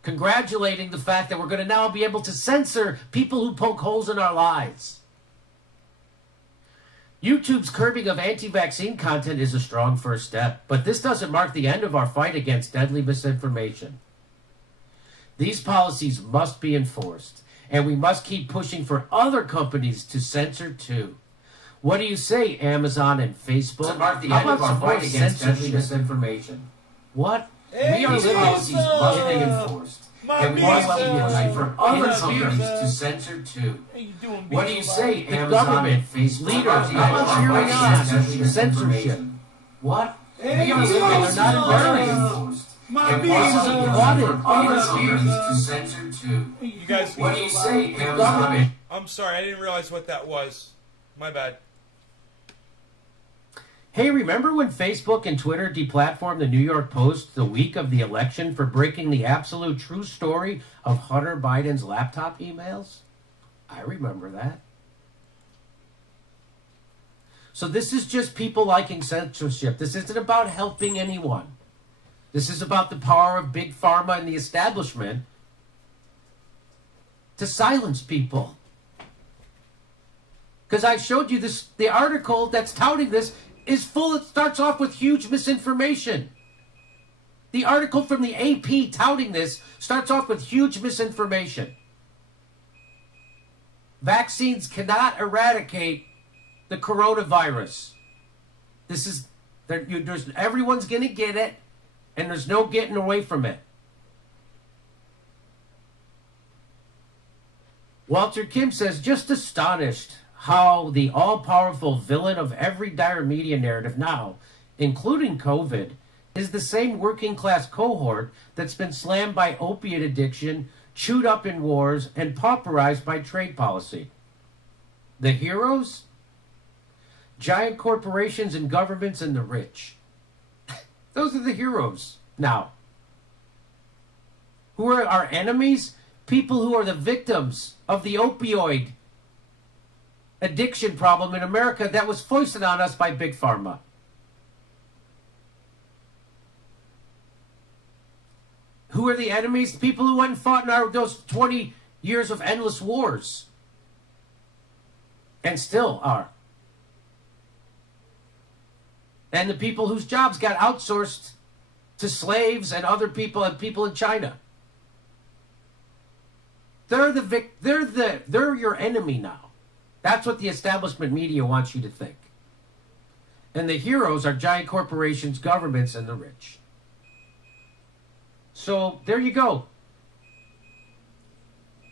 Congratulating the fact that we're going to now be able to censor people who poke holes in our lives. YouTube's curbing of anti-vaccine content is a strong first step, but this doesn't mark the end of our fight against deadly misinformation. These policies must be enforced, and we must keep pushing for other companies to censor too. What do you say, Amazon and Facebook? To mark the How end of about our fight some against deadly censorship? misinformation. What? Hey, We are These living policies must be enforced, and we must keep pushing for other companies to censor too. What do you say, The Amazon government, and Facebook? leaders, Mark the how end of about our cheering fight on against deadly censorship? misinformation. What? Hey, These policies they're not must be embarrassing. enforced, My and we bees must keep are pushing wanted. for other companies to censor too. You guys, What do you say, The Amazon? government. I'm sorry, I didn't realize what that was. My bad. Hey, remember when Facebook and Twitter deplatformed the New York Post the week of the election for breaking the absolute true story of Hunter Biden's laptop emails? I remember that. So this is just people liking censorship. This isn't about helping anyone. This is about the power of big pharma and the establishment to silence people. Because I showed you this, the article that's touting this is full, it starts off with huge misinformation. The article from the AP touting this starts off with huge misinformation. Vaccines cannot eradicate the coronavirus. This is, everyone's going to get it, and there's no getting away from it. Walter Kim says, just astonished how the all-powerful villain of every dire media narrative now, including COVID, is the same working-class cohort that's been slammed by opiate addiction, chewed up in wars, and pauperized by trade policy. The heroes? Giant corporations and governments and the rich. Those are the heroes now. Who are our enemies? People who are the victims of the opioid addiction problem in America that was foisted on us by Big Pharma. Who are the enemies? People who went and fought in those 20 years of endless wars. And still are. And the people whose jobs got outsourced to slaves and other people and people in China. They're your enemy now. That's what the establishment media wants you to think. And the heroes are giant corporations, governments, and the rich. So there you go.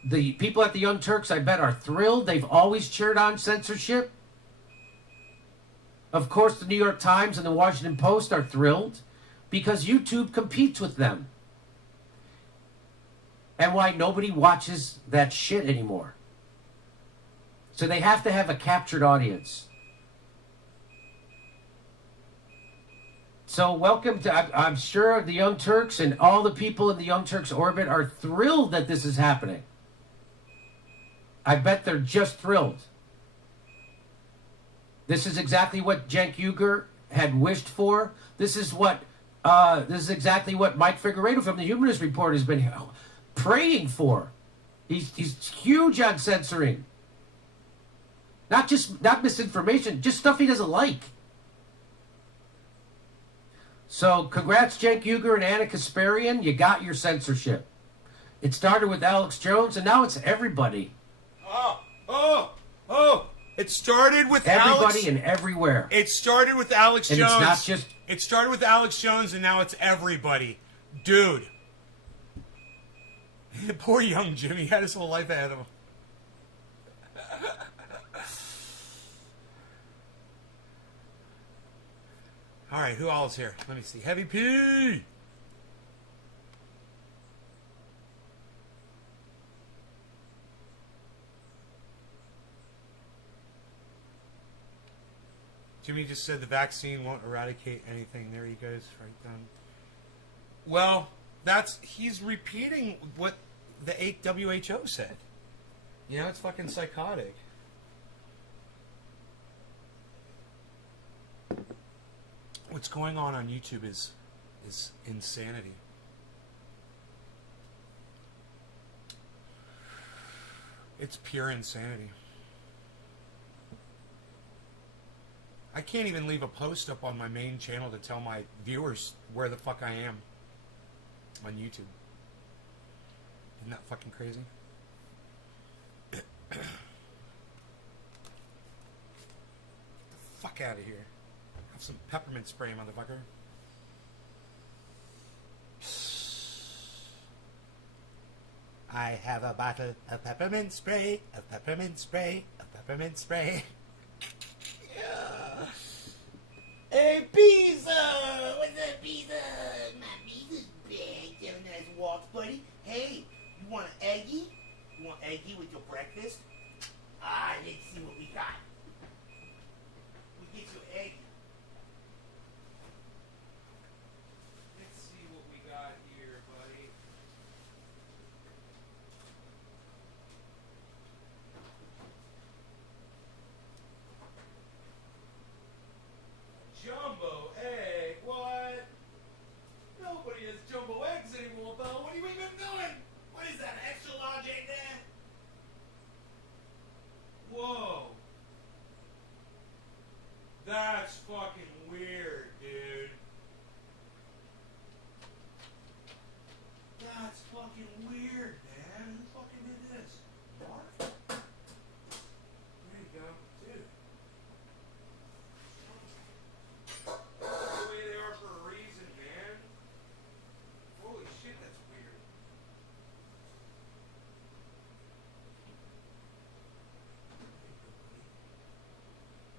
The people at the Young Turks, I bet, are thrilled. They've always cheered on censorship. Of course, the New York Times and the Washington Post are thrilled because YouTube competes with them. And why nobody watches that shit anymore. So they have to have a captured audience. So welcome to, I'm sure the Young Turks and all the people in the Young Turks orbit are thrilled that this is happening. I bet they're just thrilled. This is exactly what Cenk Uygur had wished for. This is exactly what Mike Figueredo from the Humanist Report has been praying for. He's huge on censoring. Not misinformation, just stuff he doesn't like. So congrats, Cenk Uygur and Anna Kasparian. You got your censorship. It started with Alex Jones, and now it's everybody. It started with everybody and everywhere. It started with Alex Jones. It's not just. It started with Alex Jones, and now it's everybody, dude. Poor young Jimmy had his whole life ahead of him. All right, who all's here? Let me see. Heavy P. Jimmy just said the vaccine won't eradicate anything. There he goes, right down. Well, he's repeating what the WHO said. You know, it's fucking psychotic. What's going on YouTube is insanity. It's pure insanity. I can't even leave a post up on my main channel to tell my viewers where the fuck I am on YouTube. Isn't that fucking crazy? Get the fuck out of here. Have some peppermint spray, motherfucker. I have a bottle of peppermint spray, of peppermint spray, of peppermint spray. Yeah. Hey, pizza! What's up, pizza? My pizza's big. You have a nice walk, buddy. Hey, you want an eggie? You want eggie with your breakfast? Let's see what we got. We get you an eggie. Let's see what we got here, buddy. Jumbo egg? What? Nobody has jumbo eggs anymore, Bo. What are you even doing? What is that, an extra large egg there? Whoa. That's fucking weird, dude. That's fucking weird, man. Who fucking did this? Mark? There you go, dude. The way they are for a reason, man. Holy shit, that's weird.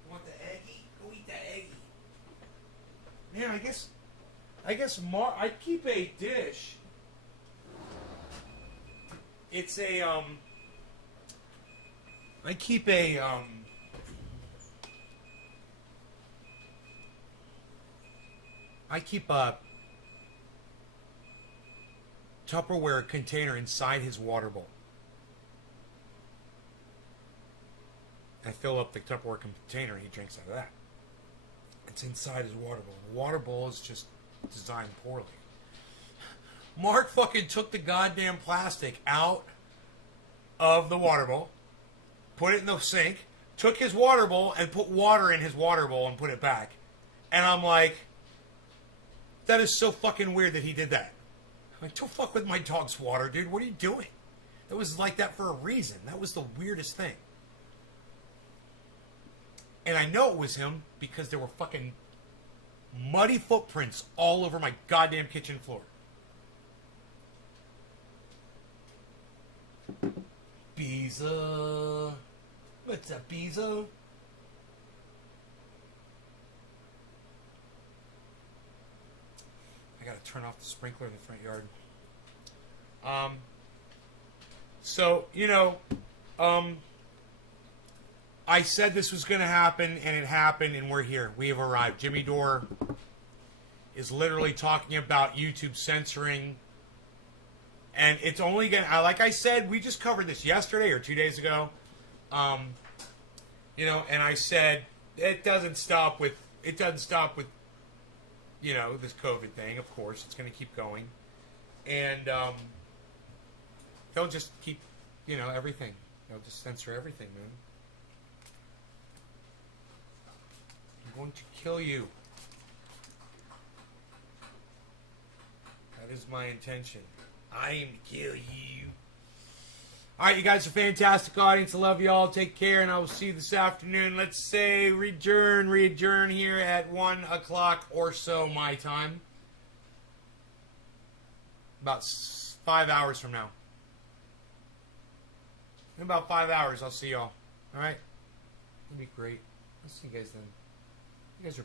You want the eggie? Go eat that eggie. Man, I guess I keep a dish. It's a I keep a I keep a Tupperware container inside his water bowl. I fill up the Tupperware container and he drinks out of that. It's inside his water bowl. The water bowl is just designed poorly. Mark fucking took the goddamn plastic out of the water bowl, put it in the sink, took his water bowl and put water in his water bowl and put it back. And I'm like, that is so fucking weird that he did that. I'm like, don't fuck with my dog's water, dude. What are you doing? That was like that for a reason. That was the weirdest thing. And I know it was him because there were fucking muddy footprints all over my goddamn kitchen floor. Beeza. What's up, Beeza? I gotta turn off the sprinkler in the front yard. So, you know, I said this was going to happen, and it happened, and we're here. We have arrived. Jimmy Dore is literally talking about YouTube censoring, and it's only going to, like I said, we just covered this yesterday or 2 days ago, you know, and I said, it doesn't stop with, you know, this COVID thing, of course. It's going to keep going, and they'll just keep, you know, everything. They'll just censor everything, man. I'm going to kill you. That is my intention. I am to kill you. Alright, you guys are a fantastic audience. I love you all. Take care, and I will see you this afternoon. Let's say readjourn here at 1 o'clock or so my time. About 5 hours from now. In about 5 hours, I'll see y'all. Alright? It'll be great. I'll see you guys then. You guys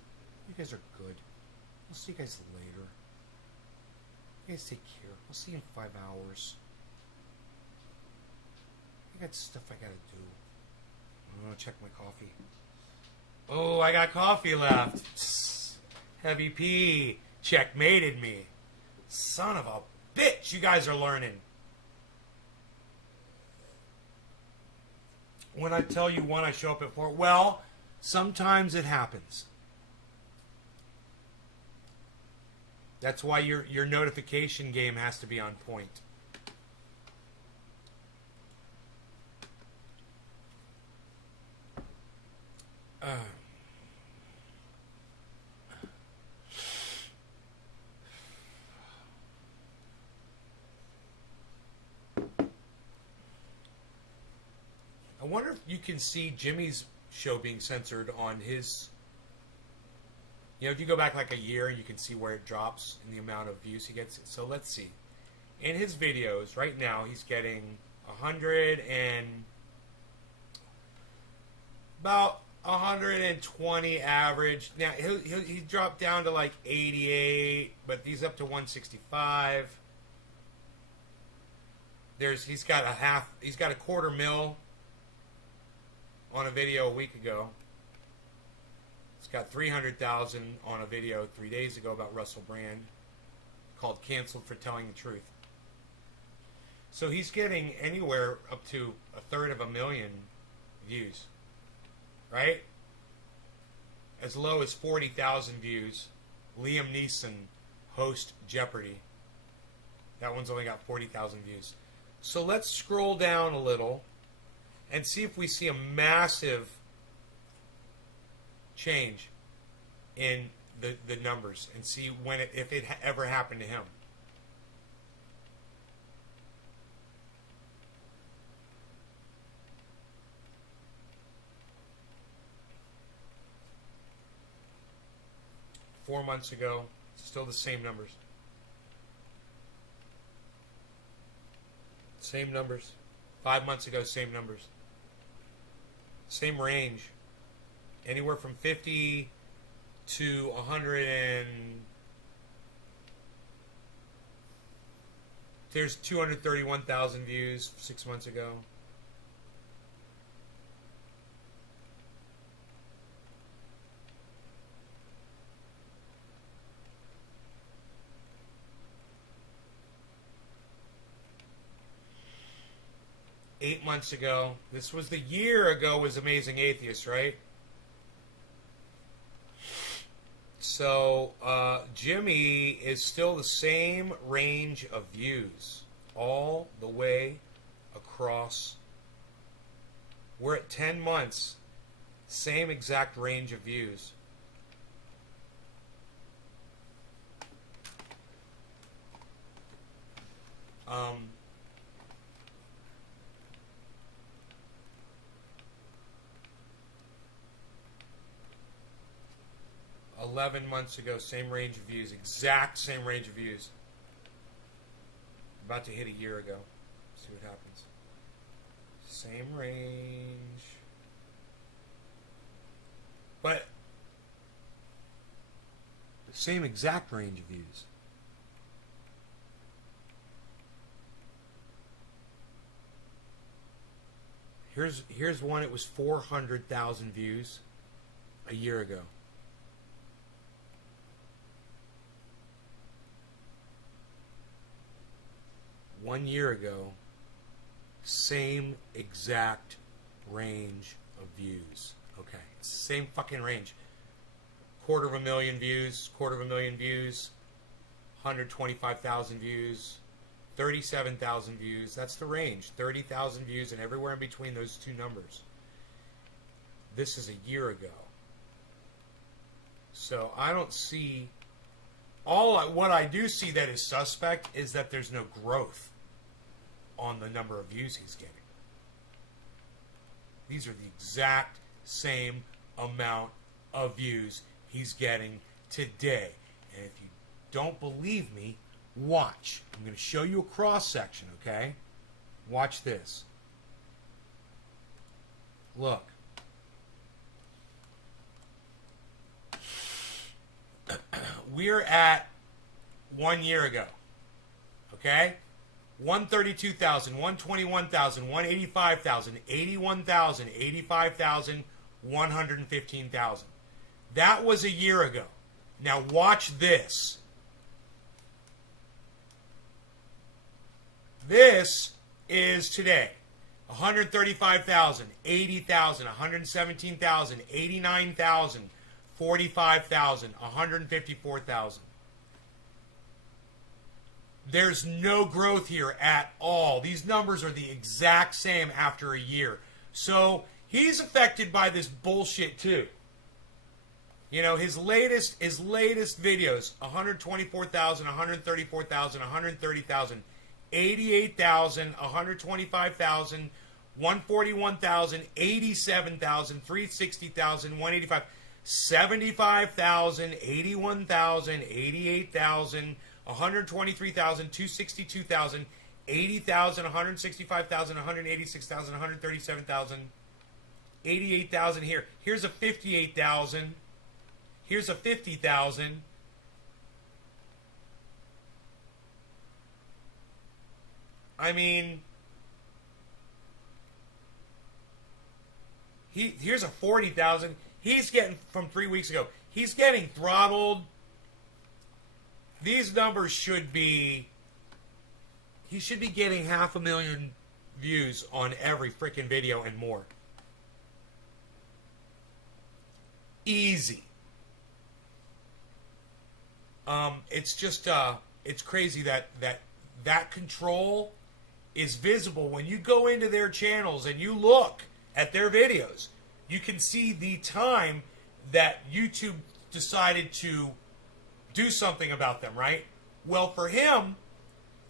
are good. I'll see you guys later. You guys take care. I'll see you in 5 hours. I got stuff I gotta do. I'm gonna check my coffee. Oh, I got coffee left. Psst. Heavy P checkmated me. Son of a bitch, you guys are learning. When I tell you one, I show up at 4. Well, sometimes it happens. That's why your notification game has to be on point. I wonder if you can see Jimmy's show being censored on his... You know, if you go back like a year, you can see where it drops in the amount of views he gets. So let's see. In his videos, right now, he's getting 100 and... about 120 average. Now, he dropped down to like 88, but he's up to 165. He's got a quarter mil on a video a week ago. It's got 300,000 on a video 3 days ago about Russell Brand called Canceled for Telling the Truth. So he's getting anywhere up to 1/3 views. Right? As low as 40,000 views. Liam Neeson, host Jeopardy. That one's only got 40,000 views. So let's scroll down a little and see if we see a massive change in the numbers and see when if it ever happened to him. Four months ago, still the same numbers. Same numbers. 5 months ago, same numbers. Same range. Anywhere from 50 to 100 and... There's 231,000 views 6 months ago. 8 months ago. This was the year ago was Amazing Atheist, right? So Jimmy is still the same range of views all the way across. We're at 10 months, same exact range of views. Um, 11 months ago, same range of views, exact same range of views. About to hit a year ago. See what happens. Same range. But the same exact range of views. Here's one. It was 400,000 views a year ago. One year ago, same exact range of views. Okay, it's the same fucking range. 250,000 views, 250,000 views, 125,000 views, 37,000 views. That's the range. 30,000 views, and everywhere in between those two numbers. This is a year ago. So I don't see... What I do see that is suspect is that there's no growth on the number of views he's getting. These are the exact same amount of views he's getting today. And if you don't believe me, watch. I'm going to show you a cross section, okay? Watch this. Look. We're at 1 year ago. Okay? 132,000, 121,000, 185,000, 81,000, 85,000, 115,000. That was a year ago. Now watch this. This is today. 135,000, 80,000, 117,000, 89,000, 45,000, 154,000. There's no growth here at all. These numbers are the exact same after a year. So he's affected by this bullshit too. You know, his latest videos, 124,000, 134,000, 130,000, 88,000, 125,000, 141,000, 87,000, 360,000, 185, 75,000, 81,000, 88,000, 123,000, 262,000, 80,000, 165,000, 186,000, 137,000, 88,000 here. Here's a 58,000. Here's a 50,000. I mean, here's a 40,000. He's getting, from 3 weeks ago, he's getting throttled. These numbers should be, he should be getting 500,000 views on every freaking video and more. Easy. It's just, it's crazy that control is visible when you go into their channels and you look at their videos. You can see the time that YouTube decided to do something about them, right? Well, for him,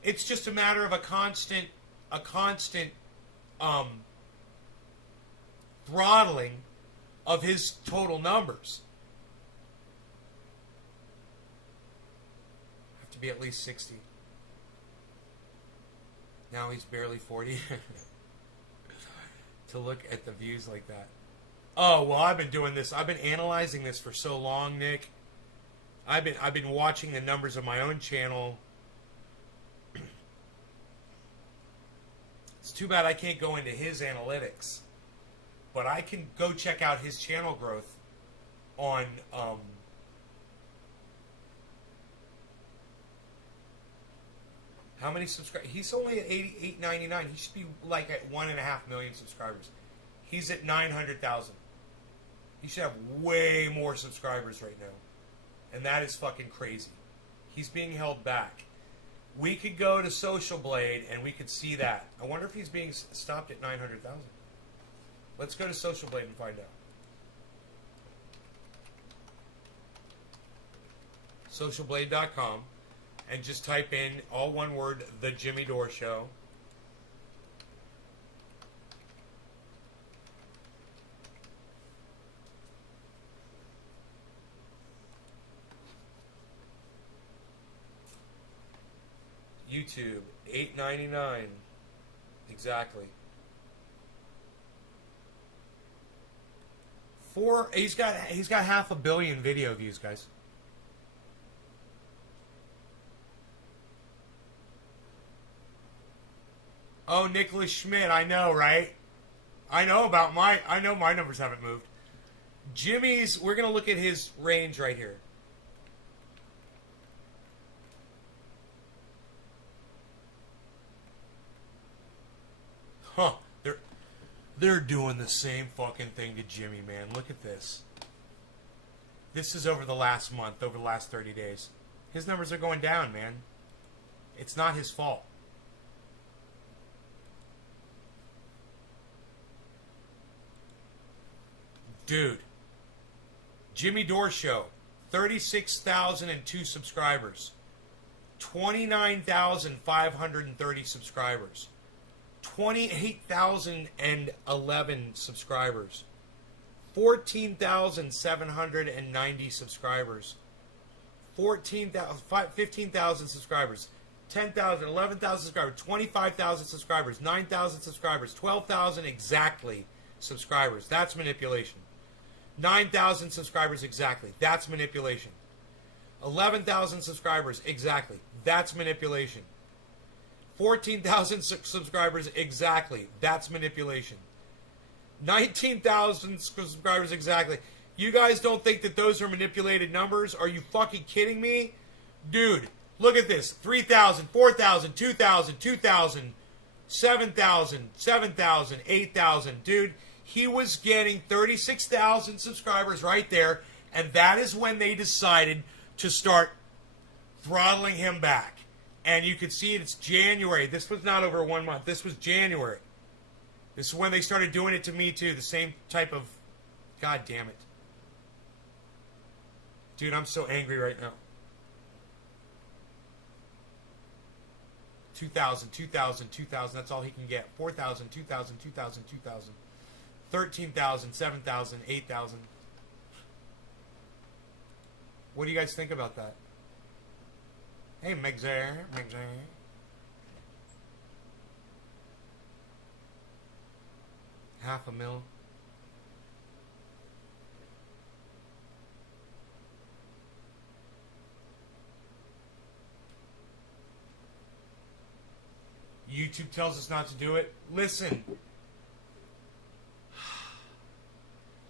it's just a matter of a constant throttling of his total numbers. Have to be at least 60. Now he's barely 40. To look at the views like that. Oh, well, I've been doing this. I've been analyzing this for so long, Nick. I've been watching the numbers of my own channel. It's too bad I can't go into his analytics. But I can go check out his channel growth on How many subscribers? He's only at 899. He should be like at 1.5 million subscribers. He's at 900,000. He should have way more subscribers right now. And that is fucking crazy. He's being held back. We could go to Social Blade and we could see that. I wonder if he's being stopped at 900,000. Let's go to Social Blade and find out. Socialblade.com and just type in, all one word, The Jimmy Dore Show. YouTube, $8.99. Exactly. He's got 500 million video views, guys. Oh, Nicholas Schmidt, I know, right? I know my numbers haven't moved. Jimmy's, we're going to look at his range right here. Huh. They're doing the same fucking thing to Jimmy, man. Look at this. This is over the last month, over the last 30 days. His numbers are going down, man. It's not his fault. Dude. Jimmy Dore Show. 36,002 subscribers. 29,530 subscribers. 28,011 subscribers. 14,790 subscribers. 15,000 subscribers. 10,000, 11,000 subscribers. 25,000 subscribers. 9,000 subscribers. 12,000 exactly subscribers. That's manipulation. 9,000 subscribers exactly. That's manipulation. 11,000 subscribers exactly. That's manipulation. 14,000 subscribers exactly. That's manipulation. 19,000 subscribers exactly. You guys don't think that those are manipulated numbers? Are you fucking kidding me? Dude, look at this. 3,000, 4,000, 2,000, 2,000, 7,000, 7,000, 8,000. Dude, he was getting 36,000 subscribers right there, and that is when they decided to start throttling him back. And you could see it's January. This was not over 1 month. This was January. This is when they started doing it to me, too. The same type of... God damn it. Dude, I'm so angry right now. 2,000, 2,000, 2,000. That's all he can get. 4,000, 2,000, 2,000, 2,000. 13,000, 7,000, 8,000. What do you guys think about that? Hey, Megzer. 500,000. YouTube tells us not to do it. Listen.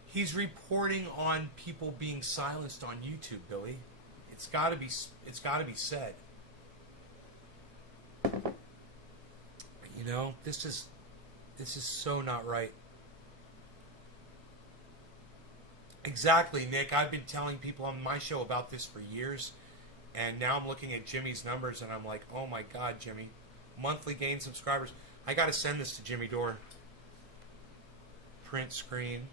He's reporting on people being silenced on YouTube, Billy. It's got to be said. You know, this is so not right. Exactly, Nick. I've been telling people on my show about this for years, and now I'm looking at Jimmy's numbers, and I'm like, oh my God, Jimmy. Monthly gain subscribers. I got to send this to Jimmy Dore. Print screen.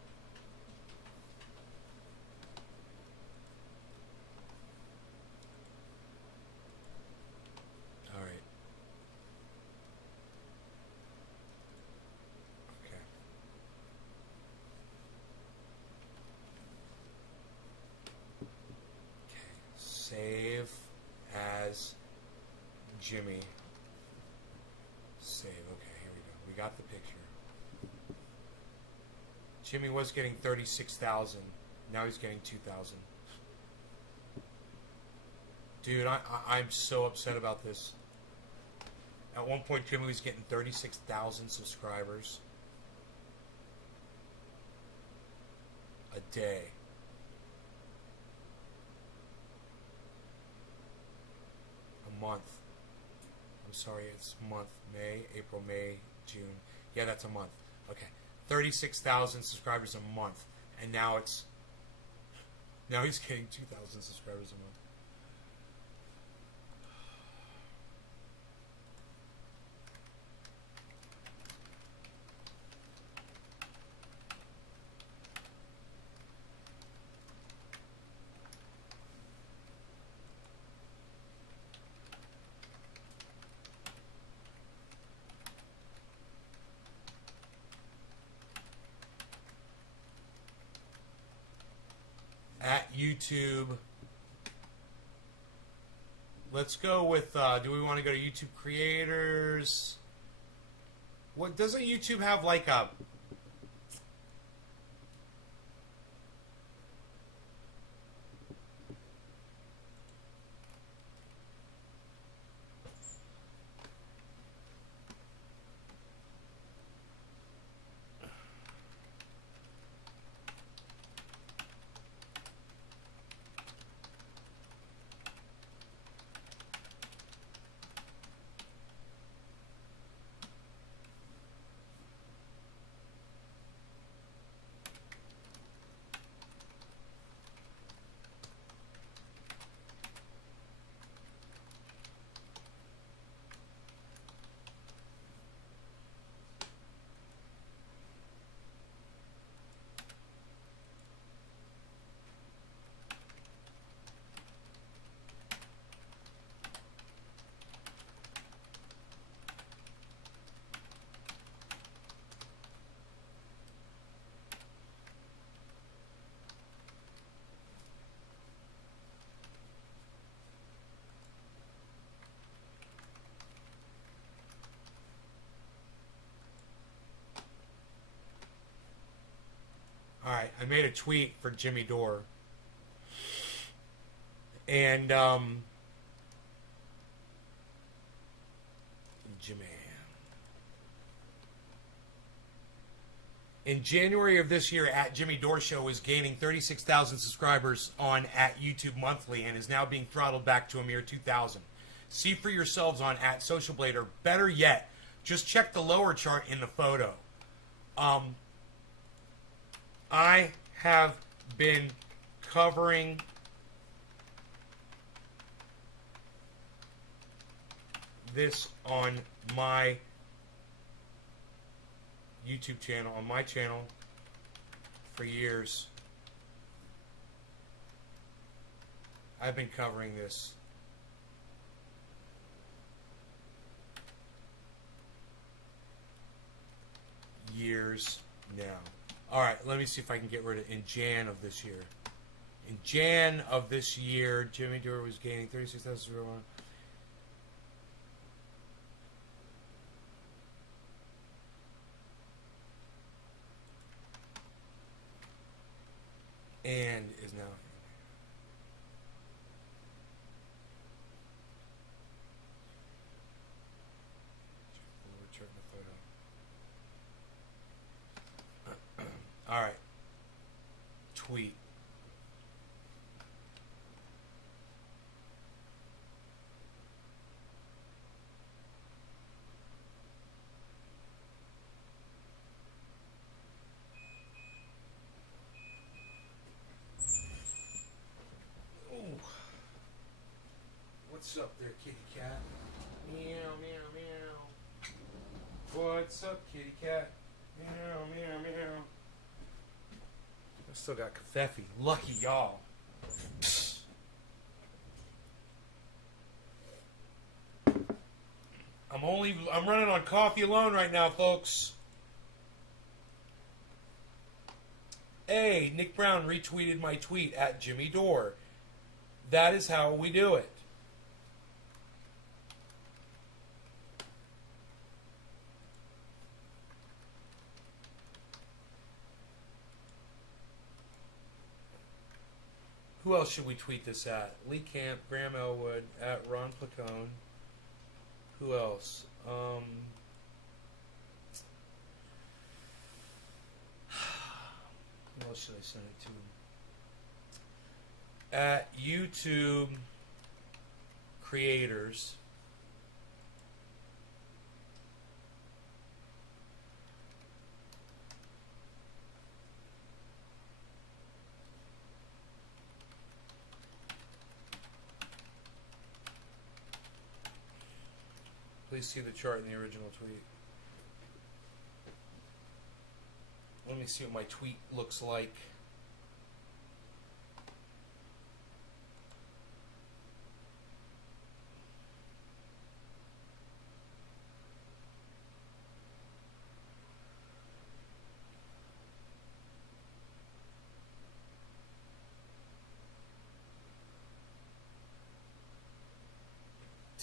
Save as Jimmy. Save. Okay, here we go. We got the picture. Jimmy was getting 36,000. Now he's getting 2,000. Dude, I'm so upset about this. At one point, Jimmy was getting 36,000 subscribers a day. Month. I'm sorry, it's month. May, April, May, June. Yeah, that's a month. Okay. 36,000 subscribers a month. And now he's getting 2,000 subscribers a month. At YouTube. Let's go with, do we want to go to YouTube creators? What, doesn't YouTube have like a... Alright, I made a tweet for Jimmy Dore. And, Jimmy. In January of this year, at Jimmy Dore Show is gaining 36,000 subscribers on at YouTube monthly and is now being throttled back to a mere 2,000. See for yourselves on at SocialBlade, or better yet, just check the lower chart in the photo. I have been covering this on my YouTube channel, on my channel, for years. I've been covering this. Years now. Alright, let me see if I can get rid of in Jan of this year. In Jan of this year, Jimmy Dore was gaining 36,000. And is now. All right. Tweet. Ooh. What's up there, kitty cat? Meow, meow, meow. What's up, kitty cat? Meow, meow, meow. I still got Kafefi. Lucky y'all. I'm running on coffee alone right now, folks. Hey, Nick Brown retweeted my tweet at Jimmy Dore. That is how we do it. Who else should we tweet this at? Lee Camp, Graham Elwood, at Ron Placone. Who else? Who else should I send it to? At YouTube creators. Please see the chart in the original tweet. Let me see what my tweet looks like.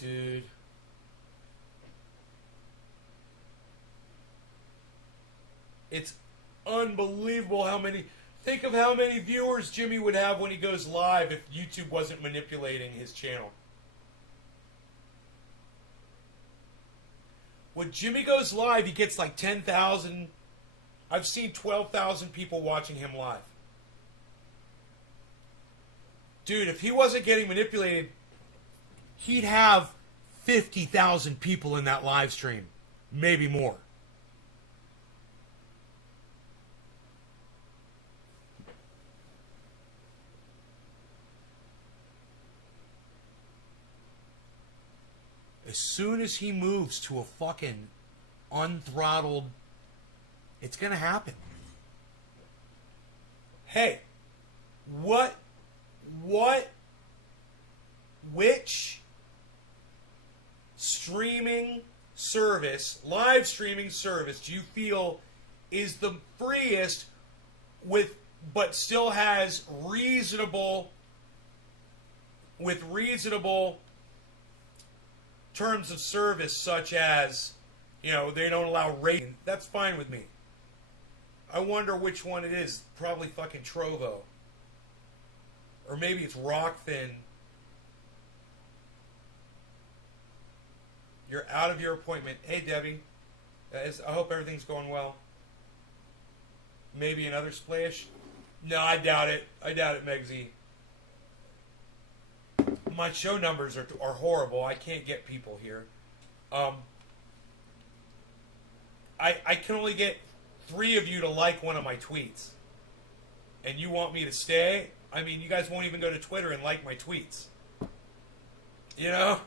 Dude. It's unbelievable how many... Think of how many viewers Jimmy would have when he goes live if YouTube wasn't manipulating his channel. When Jimmy goes live, he gets like 10,000... I've seen 12,000 people watching him live. Dude, if he wasn't getting manipulated, he'd have 50,000 people in that live stream. Maybe more. As soon as he moves to a fucking unthrottled, it's gonna happen. Hey, which streaming service, live streaming service, do you feel is the freest but still has reasonable terms of service, such as, they don't allow rating? That's fine with me. I wonder which one it is. Probably fucking Trovo. Or maybe it's Rockfin. You're out of your appointment. Hey, Debbie. I hope everything's going well. Maybe another splash? No, I doubt it. Megsy. My show numbers are horrible. I can't get people here. I can only get 3 of you to like one of my tweets. And you want me to stay? I mean, you guys won't even go to Twitter and like my tweets. You know?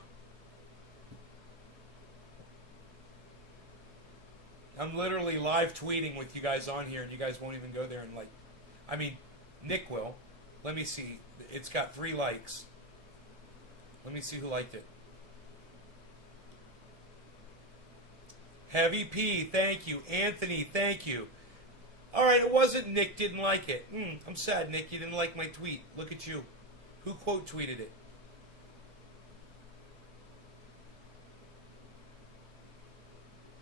I'm literally live tweeting with you guys on here, and you guys won't even go there and like. I mean, Nick will. Let me see. It's got 3 likes. Let me see who liked it. Heavy P, thank you. Anthony, thank you. Alright, it wasn't Nick didn't like it. I'm sad, Nick, you didn't like my tweet. Look at you. Who quote tweeted it?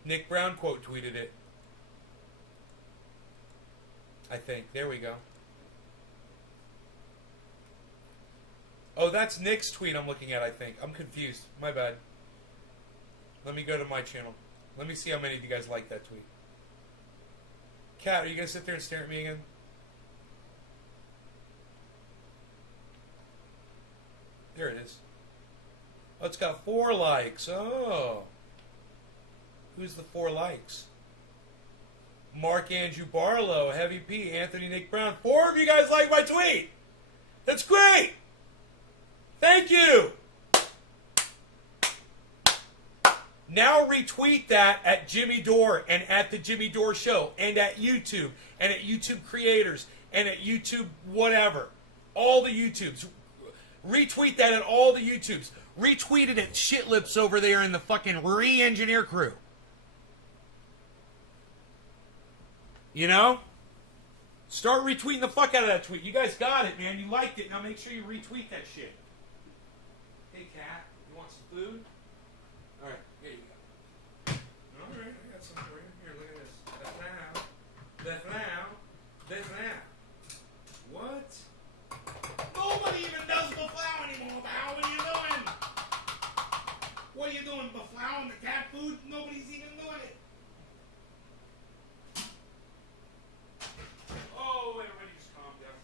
Nick Brown quote tweeted it. I think. There we go. Oh, that's Nick's tweet I'm looking at, I think. I'm confused. My bad. Let me go to my channel. Let me see how many of you guys like that tweet. Kat, are you going to sit there and stare at me again? There it is. Oh, it's got 4 likes. Oh. Who's the 4 likes? Mark Andrew Barlow, Heavy P, Anthony Nick Brown. 4 of you guys like my tweet. That's great. Thank you. Now retweet that at Jimmy Dore and at the Jimmy Dore Show and at YouTube and at YouTube Creators and at YouTube whatever. All the YouTubes. Retweet that at all the YouTubes. Retweet it at Shitlips over there in the fucking Re-Engineer crew. You know? Start retweeting the fuck out of that tweet. You guys got it, man. You liked it. Now make sure you retweet that shit. Hey, Kat, you want some food? All right, here you go. All right, I got some for you. Here, look at this. That's now. What? Nobody even does baflow anymore, Val. What are you doing? What are you doing, baflowing the cat food? Nobody's even doing it. Oh, everybody just calm down.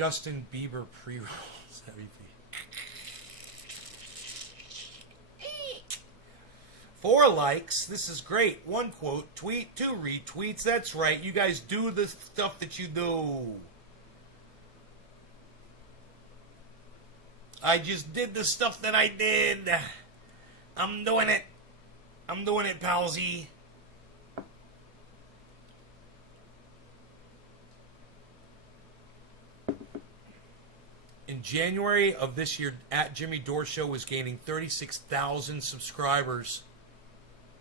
Justin Bieber pre-rolls. 4 likes. This is great. 1 quote. Tweet. 2 retweets. That's right. You guys do the stuff that you do. I just did the stuff that I did. I'm doing it. I'm doing it, palsy. In January of this year, at Jimmy Dore Show was gaining 36,000 subscribers.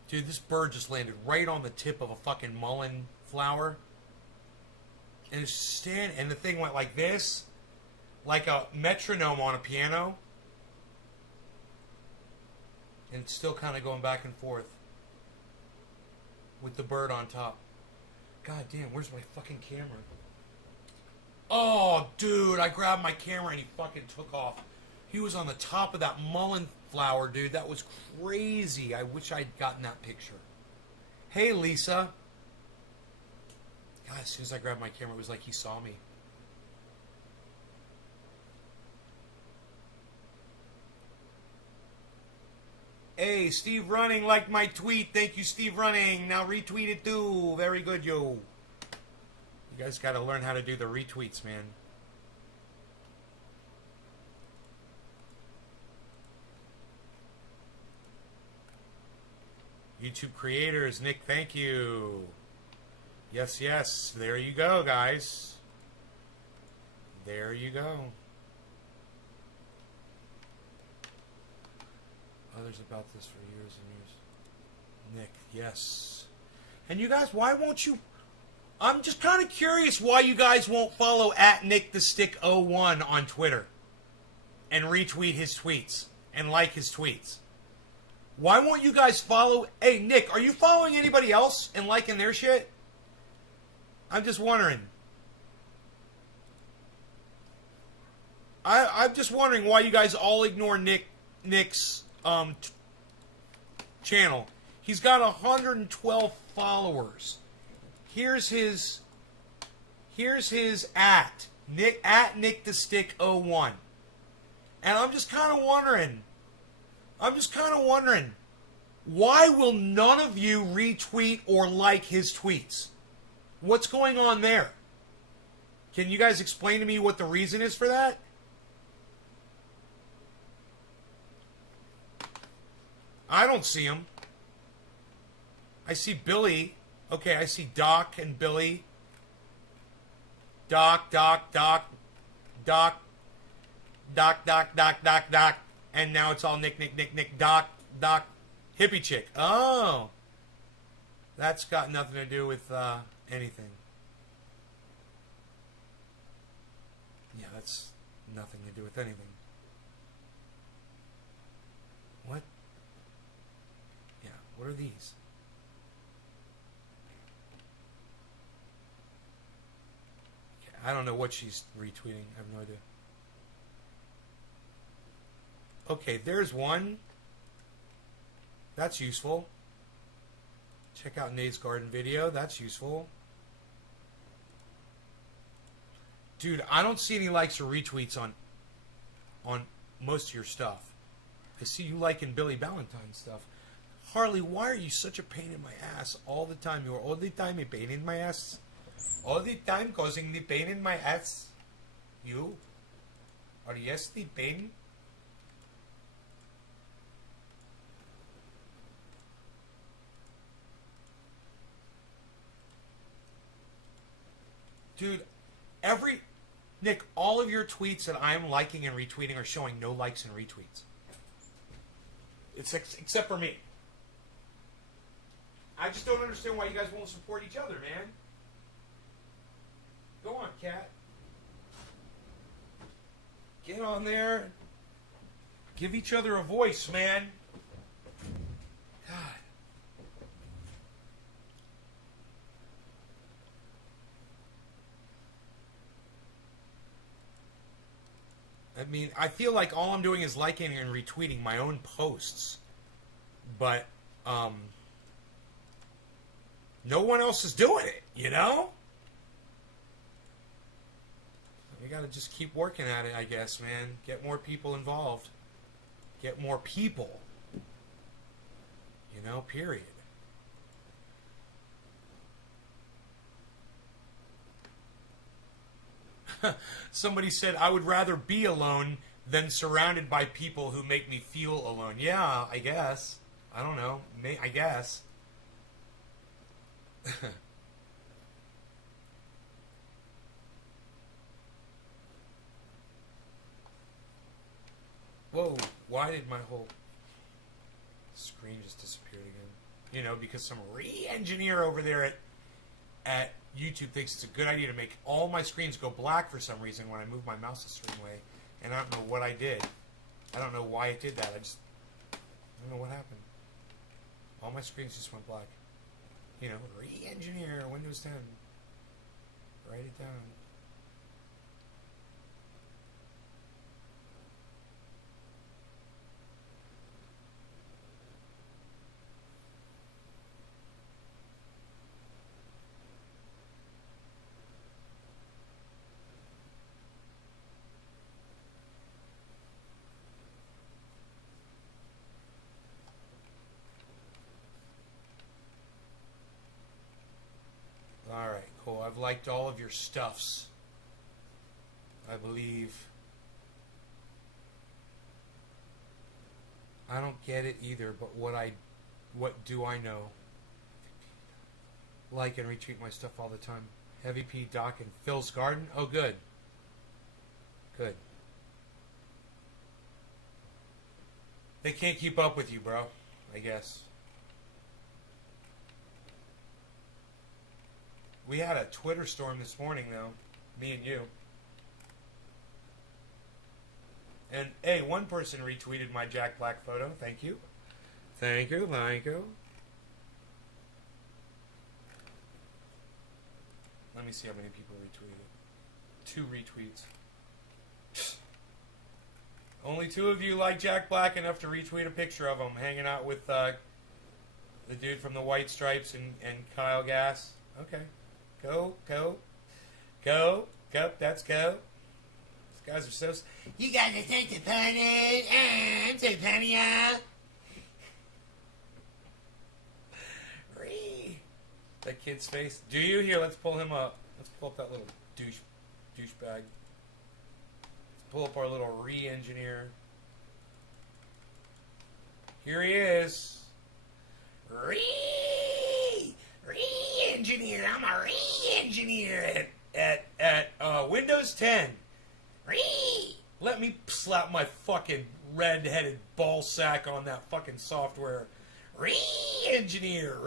Dude, this bird just landed right on the tip of a fucking mullein flower. And it's and the thing went like this. Like a metronome on a piano. And it's still kind of going back and forth. With the bird on top. God damn, where's my fucking camera? Oh, dude, I grabbed my camera and he fucking took off. He was on the top of that mullein flower, dude. That was crazy. I wish I'd gotten that picture. Hey, Lisa. God, as soon as I grabbed my camera, it was like he saw me. Hey, Steve Running liked my tweet. Thank you, Steve Running. Now retweet it too. Very good, yo. You guys got to learn how to do the retweets, man. YouTube creators, Nick, thank you. Yes, yes. There you go, guys. There you go. Others about this for years and years. Nick, yes. And you guys, why won't you... I'm just kind of curious why you guys won't follow at NickTheStick01 on Twitter and retweet his tweets and like his tweets. Why won't you guys follow... Hey, Nick, are you following anybody else and liking their shit? I'm just wondering. I'm just wondering why you guys all ignore Nick's channel. He's got 112 followers. Here's his at NickTheStick01. And I'm just kind of wondering, why will none of you retweet or like his tweets? What's going on there? Can you guys explain to me what the reason is for that? I don't see him. I see Billy. Okay, I see Doc and Billy. Doc. And now it's all Nick, Doc, hippie chick. Oh. That's got nothing to do with anything. Yeah, that's nothing to do with anything. What? Yeah, what are these? Okay, I don't know what she's retweeting. I have no idea. Okay, there's one. That's useful. Check out Nate's garden video. That's useful. Dude, I don't see any likes or retweets on most of your stuff. I see you liking Billy Ballantyne stuff. Harley, why are you such a pain in my ass all the time? You're all the time a pain in my ass. All the time causing the pain in my ass. You? Are yes the pain? Dude, Nick, all of your tweets that I'm liking and retweeting are showing no likes and retweets. It's except for me. I just don't understand why you guys won't support each other, man. Go on, Cat. Get on there. Give each other a voice, man. God. I mean, I feel like all I'm doing is liking and retweeting my own posts. But, no one else is doing it, you know? We gotta just keep working at it, I guess, man. Get more people involved. Get more people. You know, period. Somebody said, I would rather be alone than surrounded by people who make me feel alone. Yeah, I guess. I don't know. I guess. Whoa, why did my whole screen just disappear again? You know, because some re-engineer over there at YouTube thinks it's a good idea to make all my screens go black for some reason when I move my mouse a certain way. And I don't know what I did. I don't know why it did that. I don't know what happened. All my screens just went black. You know, re-engineer Windows 10. Write it down. Alright, cool. I've liked all of your stuffs. I believe. I don't get it either, but what do I know? Like and retweet my stuff all the time. Heavy P, Doc, and Phil's Garden? Oh, good. Good. They can't keep up with you, bro. I guess. We had a Twitter storm this morning, though. Me and you. And, hey, one person retweeted my Jack Black photo. Thank you. Thank you, thank you. Let me see how many people retweeted. 2 retweets. Only 2 of you like Jack Black enough to retweet a picture of him hanging out with the dude from the White Stripes and Kyle Gass. Okay. Go, that's go. These guys are so... You guys are such a funny. I'm so funny, That kid's face. Do you? Here, let's pull him up. Let's pull up that little douchebag. Let's pull up our little re-engineer. Here he is. Re-engineer. I'm a re-engineer at Windows 10. Let me slap my fucking red-headed ball sack on that fucking software. Re-engineer.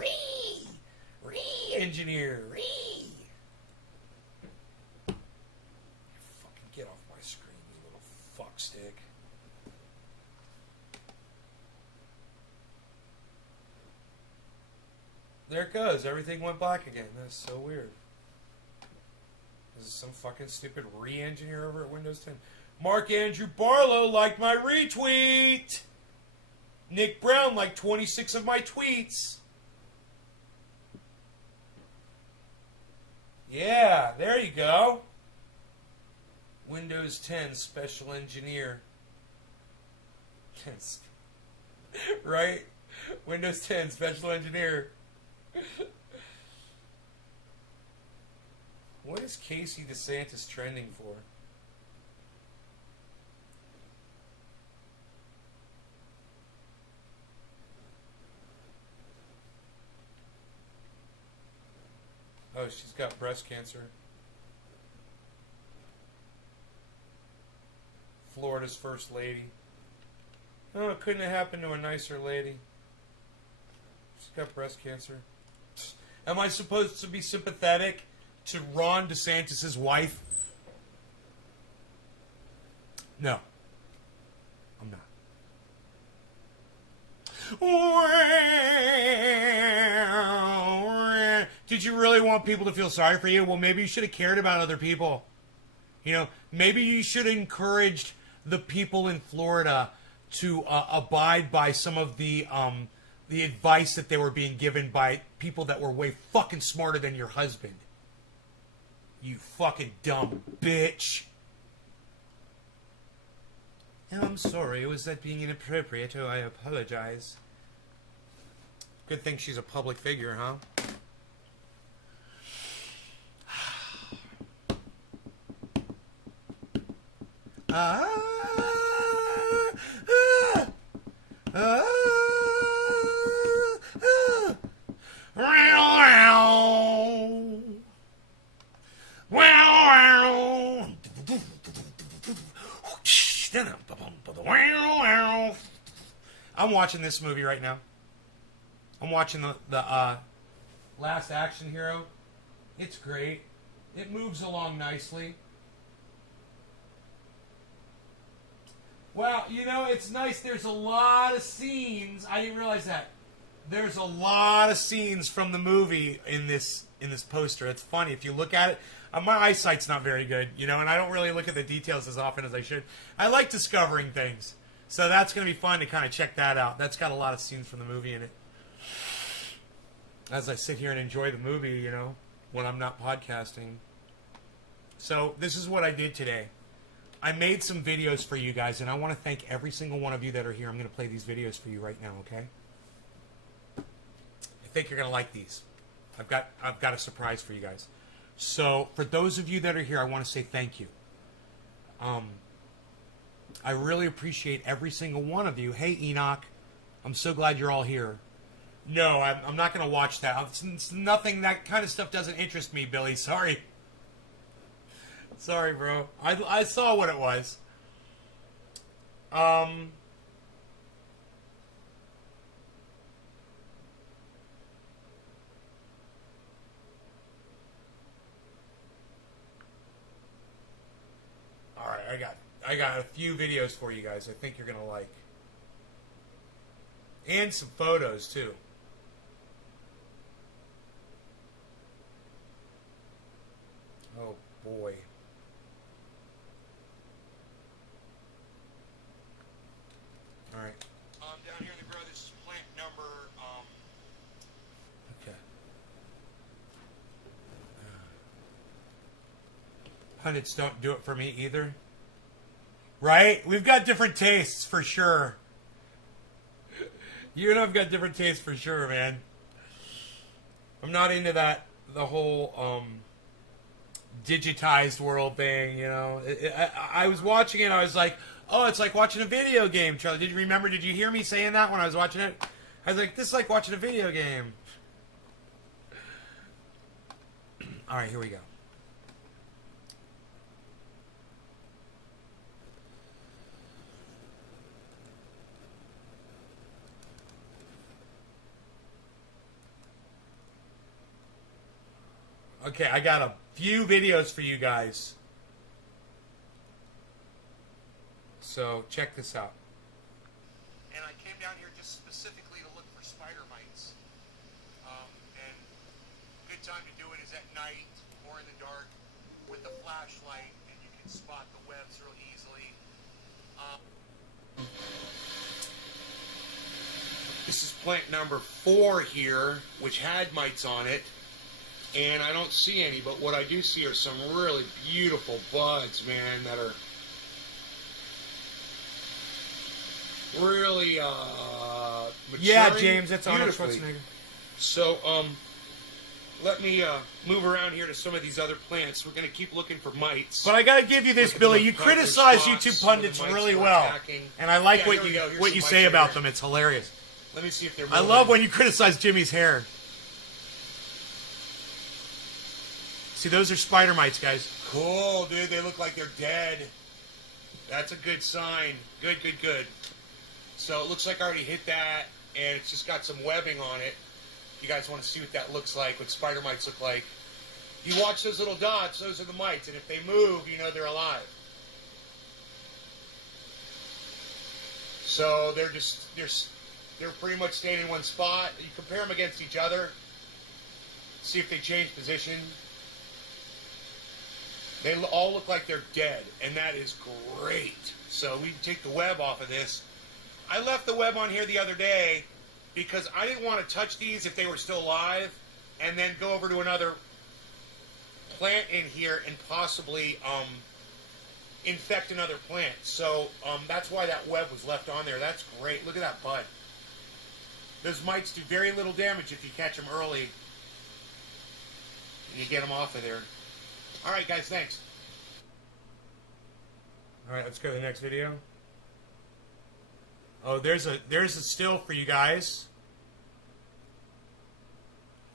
Re-engineer. Fucking get off my screen, you little fuckstick. There it goes. Everything went black again. That's so weird. This is some fucking stupid re-engineer over at Windows 10. Mark Andrew Barlow liked my retweet. Nick Brown liked 26 of my tweets. Yeah, there you go. Windows 10 Special Engineer. Right? Windows 10 Special Engineer. What is Casey DeSantis trending for? Oh, she's got breast cancer. Florida's first lady. Oh, it couldn't have happened to a nicer lady. She's got breast cancer. Am I supposed to be sympathetic to Ron DeSantis' wife? No. I'm not. Did you really want people to feel sorry for you? Well, maybe you should have cared about other people. You know, maybe you should have encouraged the people in Florida to abide by some of the advice that they were being given by people that were way fucking smarter than your husband. You fucking dumb bitch. I'm sorry, was that being inappropriate? Oh, I apologize. Good thing she's a public figure, huh? I'm watching this movie right now. I'm watching the Last Action Hero. It's great. It moves along nicely. Well, you know, it's nice. There's a lot of scenes. I didn't realize that. There's a lot of scenes from the movie in this poster. It's funny. If you look at it, my eyesight's not very good, you know, and I don't really look at the details as often as I should. I like discovering things. So that's going to be fun to kind of check that out. That's got a lot of scenes from the movie in it. As I sit here and enjoy the movie, you know, when I'm not podcasting. So this is what I did today. I made some videos for you guys, and I want to thank every single one of you that are here. I'm going to play these videos for you right now, okay? I think you're going to like these. I've got a surprise for you guys. So for those of you that are here, I want to say thank you. I really appreciate every single one of you. Hey, Enoch, I'm so glad you're all here. No, I'm not going to watch that. It's nothing, that kind of stuff doesn't interest me, Billy. Sorry. Sorry, bro. I saw what it was. Alright, I got a few videos for you guys I think you're going to like. And some photos, too. Oh, boy. Alright. Down here in the grow, this is plant number, okay. Pundits don't do it for me either. Right? We've got different tastes, for sure. You and I've got different tastes, for sure, man. I'm not into that, the whole, digitized world thing, you know. I was watching it, I was like, oh, it's like watching a video game, Charlie. Did you hear me saying that when I was watching it? I was like, this is like watching a video game. Alright, here we go. Okay, I got a few videos for you guys. So, check this out. And I came down here just specifically to look for spider mites. And good time to do it is at night or in the dark with a flashlight, and you can spot the webs real easily. This is plant number 4 here, which had mites on it. And I don't see any, but what I do see are some really beautiful buds, man, that are really maturing. Yeah, James, that's Arnold Schwarzenegger. So, let me move around here to some of these other plants. We're going to keep looking for mites. But I got to give you this, Billy. You criticize YouTube pundits really well, and I like what you say about them. It's hilarious. Let me see if they're moving. I love when you criticize Jimmy's hair. See, those are spider mites, guys. Cool, dude. They look like they're dead. That's a good sign. Good, good, good. So it looks like I already hit that, and it's just got some webbing on it. You guys want to see what that looks like, what spider mites look like. You watch those little dots, those are the mites, and if they move, you know they're alive. So they're pretty much staying in one spot. You compare them against each other, see if they change position. They all look like they're dead, and that is great. So we can take the web off of this. I left the web on here the other day because I didn't want to touch these if they were still alive, and then go over to another plant in here and possibly infect another plant. So that's why that web was left on there. That's great. Look at that bud. Those mites do very little damage if you catch them early and you get them off of there. All right, guys, thanks. All right, let's go to the next video. Oh, there's a still for you guys.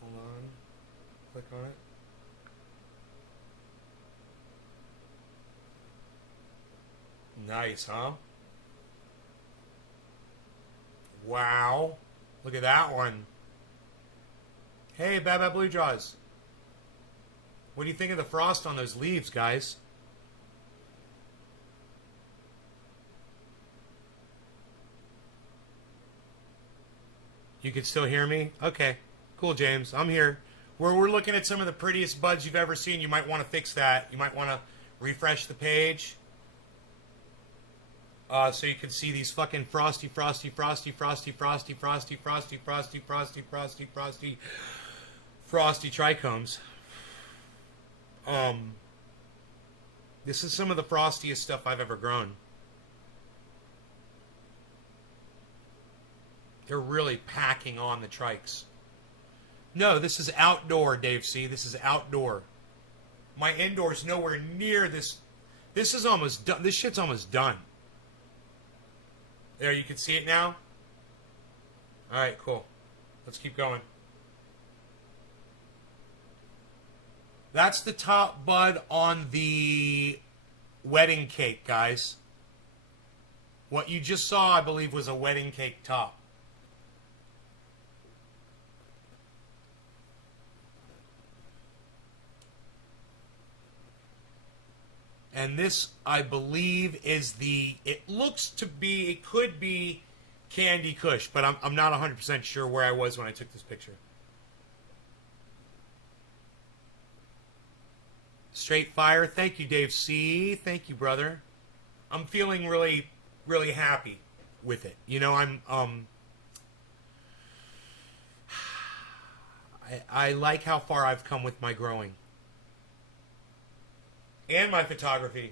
Hold on. Click on it. Nice, huh? Wow. Look at that one. Hey, Bad Blue Jaws. What do you think of the frost on those leaves, guys? You can still hear me? Okay. Cool, James. I'm here. We're looking at some of the prettiest buds you've ever seen. You might want to fix that. You might want to refresh the page. So you can see these fucking frosty trichomes. This is some of the frostiest stuff I've ever grown. They're really packing on the trikes. No, this is outdoor, Dave C. This is outdoor. My indoor's nowhere near this. This is almost done. This shit's almost done. There, you can see it now? Alright, cool. Let's keep going. That's the top bud on the wedding cake, guys. What you just saw, I believe, was a wedding cake top. And this, I believe, is it looks to be, it could be Candy Kush, but I'm not 100% sure where I was when I took this picture. Straight fire. Thank you, Dave C. Thank you, brother. I'm feeling really, really happy with it. You know, I like how far I've come with my growing. And my photography.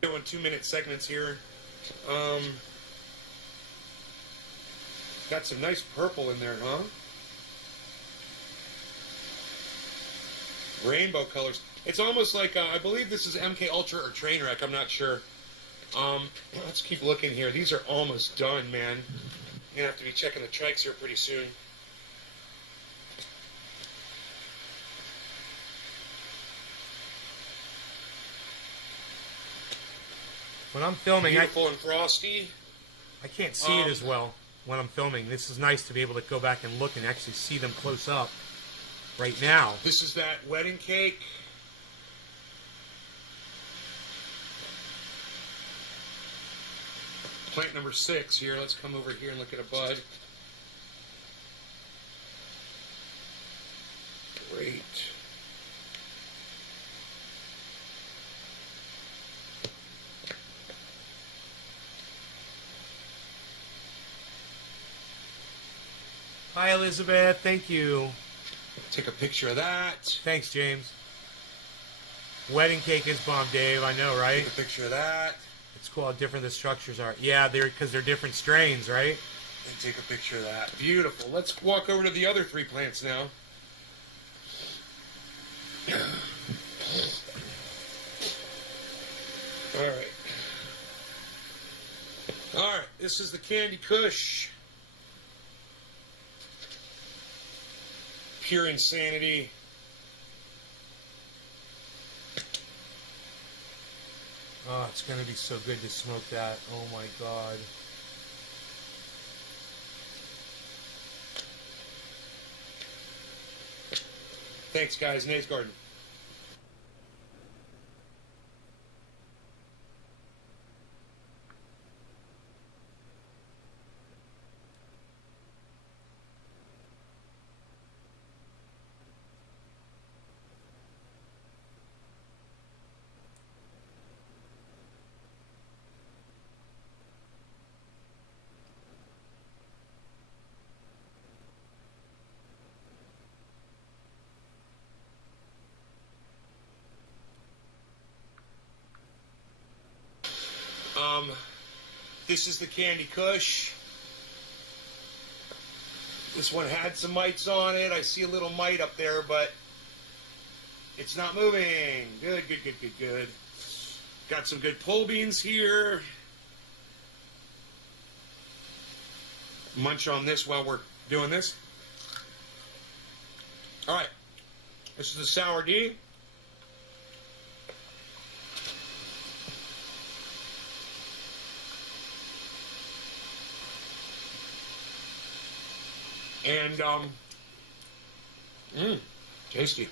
Doing 2-minute segments here. Got some nice purple in there, huh? Rainbow colors. It's almost like, I believe this is MK Ultra or Trainwreck, I'm not sure. Let's keep looking here. These are almost done, man. You're gonna have to be checking the trikes here pretty soon. When I'm filming, beautiful and frosty. I can't see it as well when I'm filming. This is nice to be able to go back and look and actually see them close up right now. This is that wedding cake. Plant number 6 here. Let's come over here and look at a bud. Great. Hi, Elizabeth. Thank you. Take a picture of that. Thanks, James. Wedding cake is bomb, Dave. I know, right? Take a picture of that. It's cool how different the structures are. Yeah, because they're different strains, right? And take a picture of that. Beautiful. Let's walk over to the other 3 plants now. All right. All right. This is the Candy Kush. Pure insanity. Oh, it's going to be so good to smoke that. Oh, my God. Thanks, guys. Nate's Garden. This is the Candy Kush. This one had some mites on it. I see a little mite up there, but it's not moving. Good, good, good, good, good. Got some good pull beans here. Munch on this while we're doing this. All right. This is the Sour D. And, tasty.